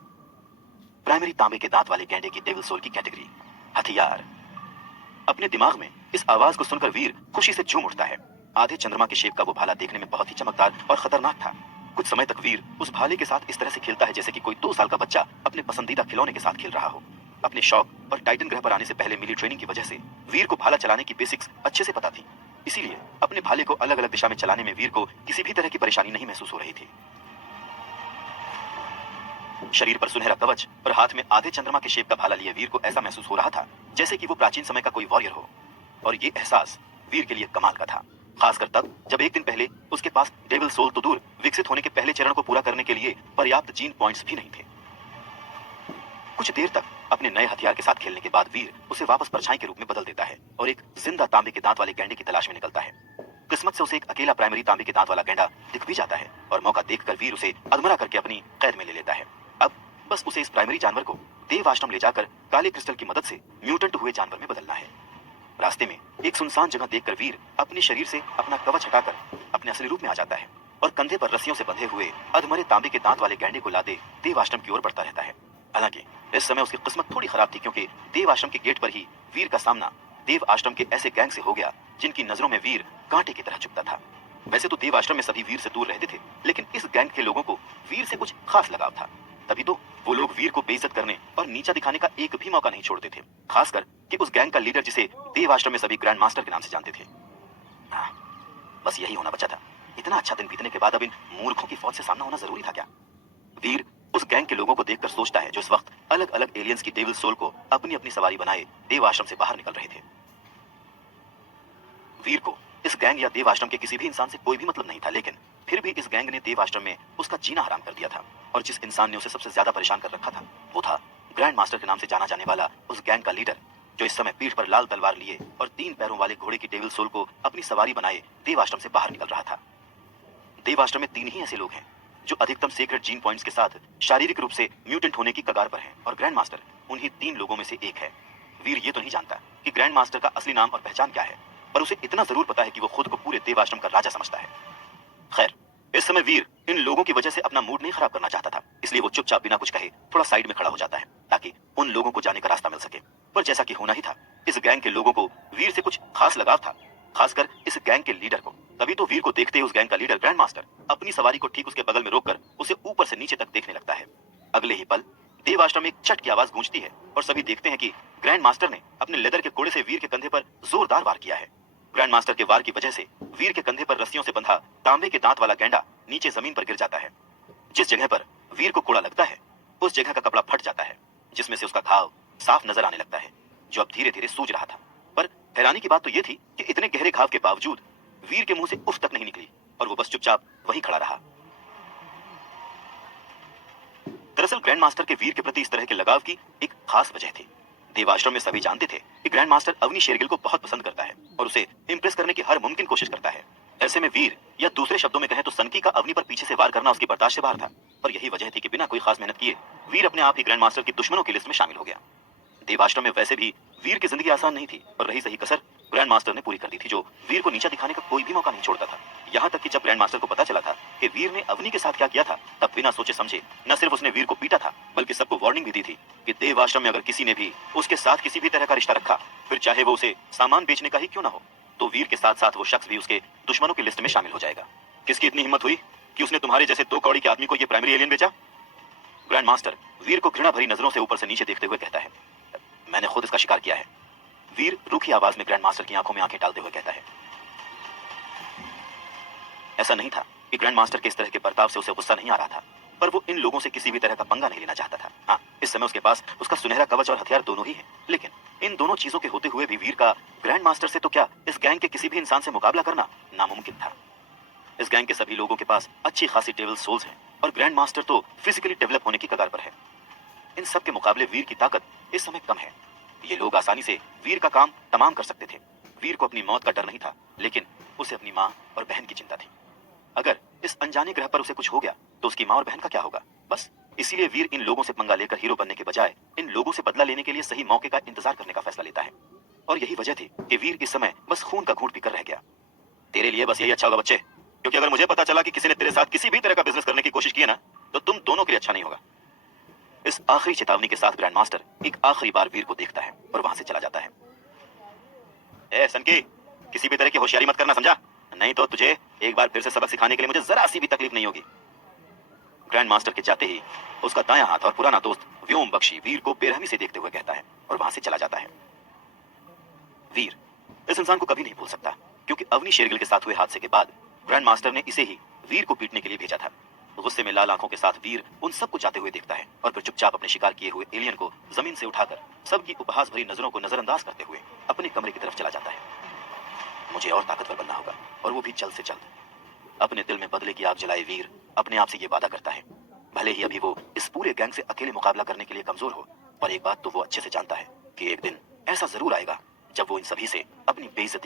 प्राइमरी तांबे के दांत वाले गैंडे की डेविल सोल की कैटेगरी हथियार। अपने दिमाग में इस आवाज को सुनकर वीर खुशी से झूम उठता है। आधे चंद्रमा के शेप का वो भाला देखने में बहुत ही चमकदार और खतरनाक था। कुछ समय तक वीर उस भाले के साथ इस तरह से खेलता है जैसे कि कोई 2 साल का बच्चा अपने पसंदीदा खिलौने के साथ खेल रहा हो। अपने शौक और टाइटन ग्रह पर आने से पहले मिली ट्रेनिंग की वजह से वीर को भाला चलाने की बेसिक्स अच्छे से पता थी, इसीलिए अपने भाले को अलग अलग दिशा में चलाने में वीर को किसी भी तरह की परेशानी नहीं महसूस हो रही थी। शरीर पर सुनहरा कवच और हाथ में आधे चंद्रमा के शेप का भाला लिए वीर को ऐसा महसूस हो रहा था जैसे कि वो प्राचीन समय का कोई वॉरियर हो, और ये एहसास वीर के लिए कमाल का था, खासकर तब जब एक दिन पहले उसके पास डेविल सोल तो दूर विकसित होने के पहले चरण को पूरा करने के लिए पर्याप्त जीन पॉइंट्स भी नहीं थे। कुछ देर तक अपने नए हथियार के साथ खेलने के बाद वीर उसे वापस परछाई के रूप में बदल देता है और एक जिंदा तांबे के दांत वाले गैंडे की तलाश में निकलता है। किस्मत से उसे एक अकेला प्राइमरी तांबे के दांत वाला गैंडा दिख भी जाता है, और मौका देखकर वीर उसे अधमरा करके अपनी कैद में ले लेता है। अब बस उसे इस प्राइमरी जानवर को देव आश्रम ले जाकर काले क्रिस्टल की मदद से म्यूटेंट हुए जानवर में बदलना है। रास्ते में एक सुनसान जगह देखकर वीर अपने शरीर से अपना कवच हटाकर अपने असली रूप में आ जाता है और कंधे पर रस्सियों से बंधे हुए अधमरे तांबे के दांत वाले गैंडे को लादे देव आश्रम की ओर बढ़ता रहता है। हालांकि इस समय उसकी किस्मत थोड़ी खराब थी, क्योंकि देव आश्रम के गेट पर ही वीर का सामना देव आश्रम के ऐसे गैंग से हो गया जिनकी नजरों में वीर कांटे की तरह चुभता था। वैसे तो देव आश्रम में सभी वीर से दूर रहते थे, लेकिन इस गैंग के लोगों को वीर से कुछ खास लगाव था। तभी तो वो लोग वीर को बेइज्जत करने और नीचा दिखाने का एक भी मौका नहीं छोड़ते थे, खासकर कि उस गैंग का लीडर जिसे देव आश्रम में सभी ग्रैंड मास्टर के नाम से जानते थे। बस यही होना बचा था। इतना अच्छा दिन बीतने के बाद अब इन मूर्खों की फौज से सामना होना जरूरी था क्या? वीर उस गैंग के लोगों को देखकर सोचता है जो इस वक्त अलग अलग एलियंस की डेविल सोल को अपनी अपनी सवारी बनाए देव आश्रम से बाहर निकल रहे थे। वीर को इस गैंग या देव आश्रम के किसी भी इंसान से कोई भी मतलब नहीं था, लेकिन फिर भी इस गैंग ने देव आश्रम में उसका जीना हराम कर दिया था। और जिस इंसान ने उसे सबसे ज्यादा परेशान कर रखा था वो था ग्रैंड मास्टर के नाम से जाना जाने वाला उस गैंग का लीडर, जो इस समय पीठ पर लाल तलवार लिए और 3 पैरों वाले घोड़े की डेविल सोल को अपनी सवारी बनाए देव आश्रम से बाहर निकल रहा था। देव आश्रम में 3 ही ऐसे लोग हैं जो अधिकतम सीक्रेट जीन पॉइंट्स के साथ शारीरिक रूप से म्यूटेंट होने की कगार पर हैं, और ग्रैंड मास्टर उन्हीं 3 लोगों में से एक है। वीर ये तो नहीं जानता कि ग्रैंड मास्टर का असली नाम और पहचान क्या है, पर उसे इतना जरूर पता है कि वो खुद को पूरे देव आश्रम का राजा समझता है। खैर, इस समय वीर इन लोगों की वजह से अपना मूड नहीं खराब करना चाहता था, इसलिए वो चुपचाप बिना कुछ कहे थोड़ा साइड में खड़ा हो जाता है ताकि उन लोगों को जाने का रास्ता मिल सके। पर जैसा कि होना ही था, इस गैंग के लोगों को वीर से कुछ खास लगाव था, खासकर इस गैंग के लीडर को। तभी तो वीर को देखते ही उस गैंग का लीडर ग्रैंड मास्टर अपनी सवारी को ठीक उसके बगल में रोककर उसे ऊपर से नीचे तक देखने लगता है। अगले ही पल देव आश्रम में एक चट की आवाज गूंजती है और सभी देखते हैं कि ग्रैंड मास्टर ने अपने लेदर के कोड़े से वीर के कंधे पर जोरदार वार किया है। ग्रैंड मास्टर के वार की वजह से वीर के कंधे पर रस्सियों से बंधा तांबे के दांत वाला गैंडा नीचे जमीन पर गिर जाता है। जिस जगह पर वीर को कोड़ा लगता है उस जगह का कपड़ा फट जाता है, जिसमें से उसका घाव साफ नजर आने लगता है जो अब धीरे धीरे सूज रहा था। पर हैरानी की बात तो यह थी कि इतने गहरे घाव के बावजूद वीर के मुंह से उफ तक नहीं निकली और वो बस चुपचाप वहीं खड़ा रहा। दरअसल ग्रैंड मास्टर के वीर के प्रति इस तरह के लगाव की एक खास वजह थी। देवाश्रम में सभी जानते थे कि ग्रैंड मास्टर अवनी शेरगिल को बहुत पसंद करता है और उसे इंप्रेस करने की हर मुमकिन कोशिश करता है। ऐसे में वीर, या दूसरे शब्दों में कहें तो सनकी का अवनी पर पीछे से वार करना उसकी बर्दाश्त से बाहर था। और यही वजह थी कि बिना कोई खास मेहनत किए वीर अपने आप ही ग्रैंड मास्टर की दुश्मनों की लिस्ट में शामिल हो गया। देवाश्रम में वैसे भी वीर की जिंदगी आसान नहीं थी, और रही सही कसर ग्रैंड मास्टर ने पूरी कर दी थी, जो वीर को नीचा दिखाने का कोई भी मौका नहीं छोड़ता था। यहाँ तक कि जब ग्रैंड मास्टर को पता चला था कि वीर ने अवनी के साथ क्या किया था, तब बिना सोचे समझे न सिर्फ उसने वीर को पीटा था, बल्कि सबको वार्निंग भी दी थी कि देव आश्रम में अगर किसी ने भी उसके साथ किसी भी तरह का रिश्ता रखा, फिर चाहे वो उसे सामान बेचने का ही क्यों ना हो, तो वीर के साथ साथ वो शख्स भी उसके दुश्मनों की लिस्ट में शामिल हो जाएगा। किसकी इतनी हिम्मत हुई कि उसने तुम्हारे जैसे 2 कौड़ी के आदमी को ये प्राइमरी एलियन बेचा? ग्रैंड मास्टर वीर को घृणा भरी नजरों से ऊपर से नीचे देखते हुए कहता है, मैंने खुद इसका शिकार किया है। वीर रूखी आवाज में ग्रैंड मास्टर की आंखों में आंखें डालते हुए कहता है। ऐसा नहीं था कि ग्रैंड मास्टर के इस तरह के बर्ताव से उसे गुस्सा नहीं आ रहा था, पर वो इन लोगों से किसी भी तरह का पंगा नहीं लेना चाहता था। हाँ, इस समय उसके पास उसका सुनहरा कवच और हथियार दोनों ही हैं, लेकिन इन दोनों चीजों के होते हुए भी वीर का ग्रैंड मास्टर से तो क्या, इस गैंग के किसी भी इंसान से मुकाबला करना नामुमकिन था। इस गैंग के सभी लोगों के पास अच्छी खासी डेविल सोल्स हैं, और ग्रैंड मास्टर तो फिजिकली डेवलप होने की कगार पर है। इन सब के मुकाबले वीर की ताकत इस समय कम है। ये लोग आसानी से वीर का काम तमाम कर सकते थे। वीर को अपनी मौत का डर नहीं था, लेकिन उसे अपनी माँ और बहन की चिंता थी। अगर इस अनजाने ग्रह पर उसे कुछ हो गया तो उसकी माँ और बहन का क्या होगा? बस इसीलिए वीर इन लोगों से पंगा लेकर हीरो बनने के बजाय इन लोगों से बदला लेने के लिए सही मौके का इंतजार करने का फैसला लेता है। और यही वजह थी कि वीर इस समय बस खून का घूंट पीकर रह गया। तेरे लिए बस यही अच्छा होगा बच्चे, क्योंकि अगर मुझे पता चला कि किसी ने तेरे साथ किसी भी तरह का बिजनेस करने की कोशिश की है ना, तो तुम दोनों के लिए अच्छा नहीं होगा। इस आखिरी चेतावनी के साथ ग्रैंड मास्टर एक आखिरी बार वीर को देखता है और वहां से चला जाता है। ए सनकी, किसी भी तरह की होशियारी मत करना, समझा? नहीं तो तुझे एक बार फिर से सबक सिखाने के लिए मुझे जरा सी भी तकलीफ नहीं होगी। ग्रैंड मास्टर के जाते ही उसका दायां हाथ और पुराना दोस्त व्योम बख्शी वीर को बेरहमी से देखते हुए कहता है और वहां से चला जाता है। वीर इस इंसान को कभी नहीं भूल सकता, क्योंकि अवनी शेरगिल के साथ हुए हादसे के बाद ग्रैंड मास्टर ने इसे ही वीर को पीटने के लिए भेजा था। गुस्से में लाल आंखों के साथ वीर उन सबको जाते हुए देखता है और फिर चुपचाप अपने शिकार किए हुए एलियन को जमीन से उठाकर सबकी उपहास भरी नजरों को नजरअंदाज करते हुए अपने कमरे की तरफ चला जाता है। मुझे और ताकतवर बनना होगा, और वो भी जल्द से जल्द। अपने दिल में बदले की आग जलाए वीर अपने आप से ये वादा करता है, भले ही अभी वो इस पूरे गैंग से अकेले मुकाबला करने के लिए कमजोर हो, पर एक बात तो वो अच्छे से जानता है कि एक दिन ऐसा जरूर आएगा जब वो इन सभी से अपनी बेइज्जती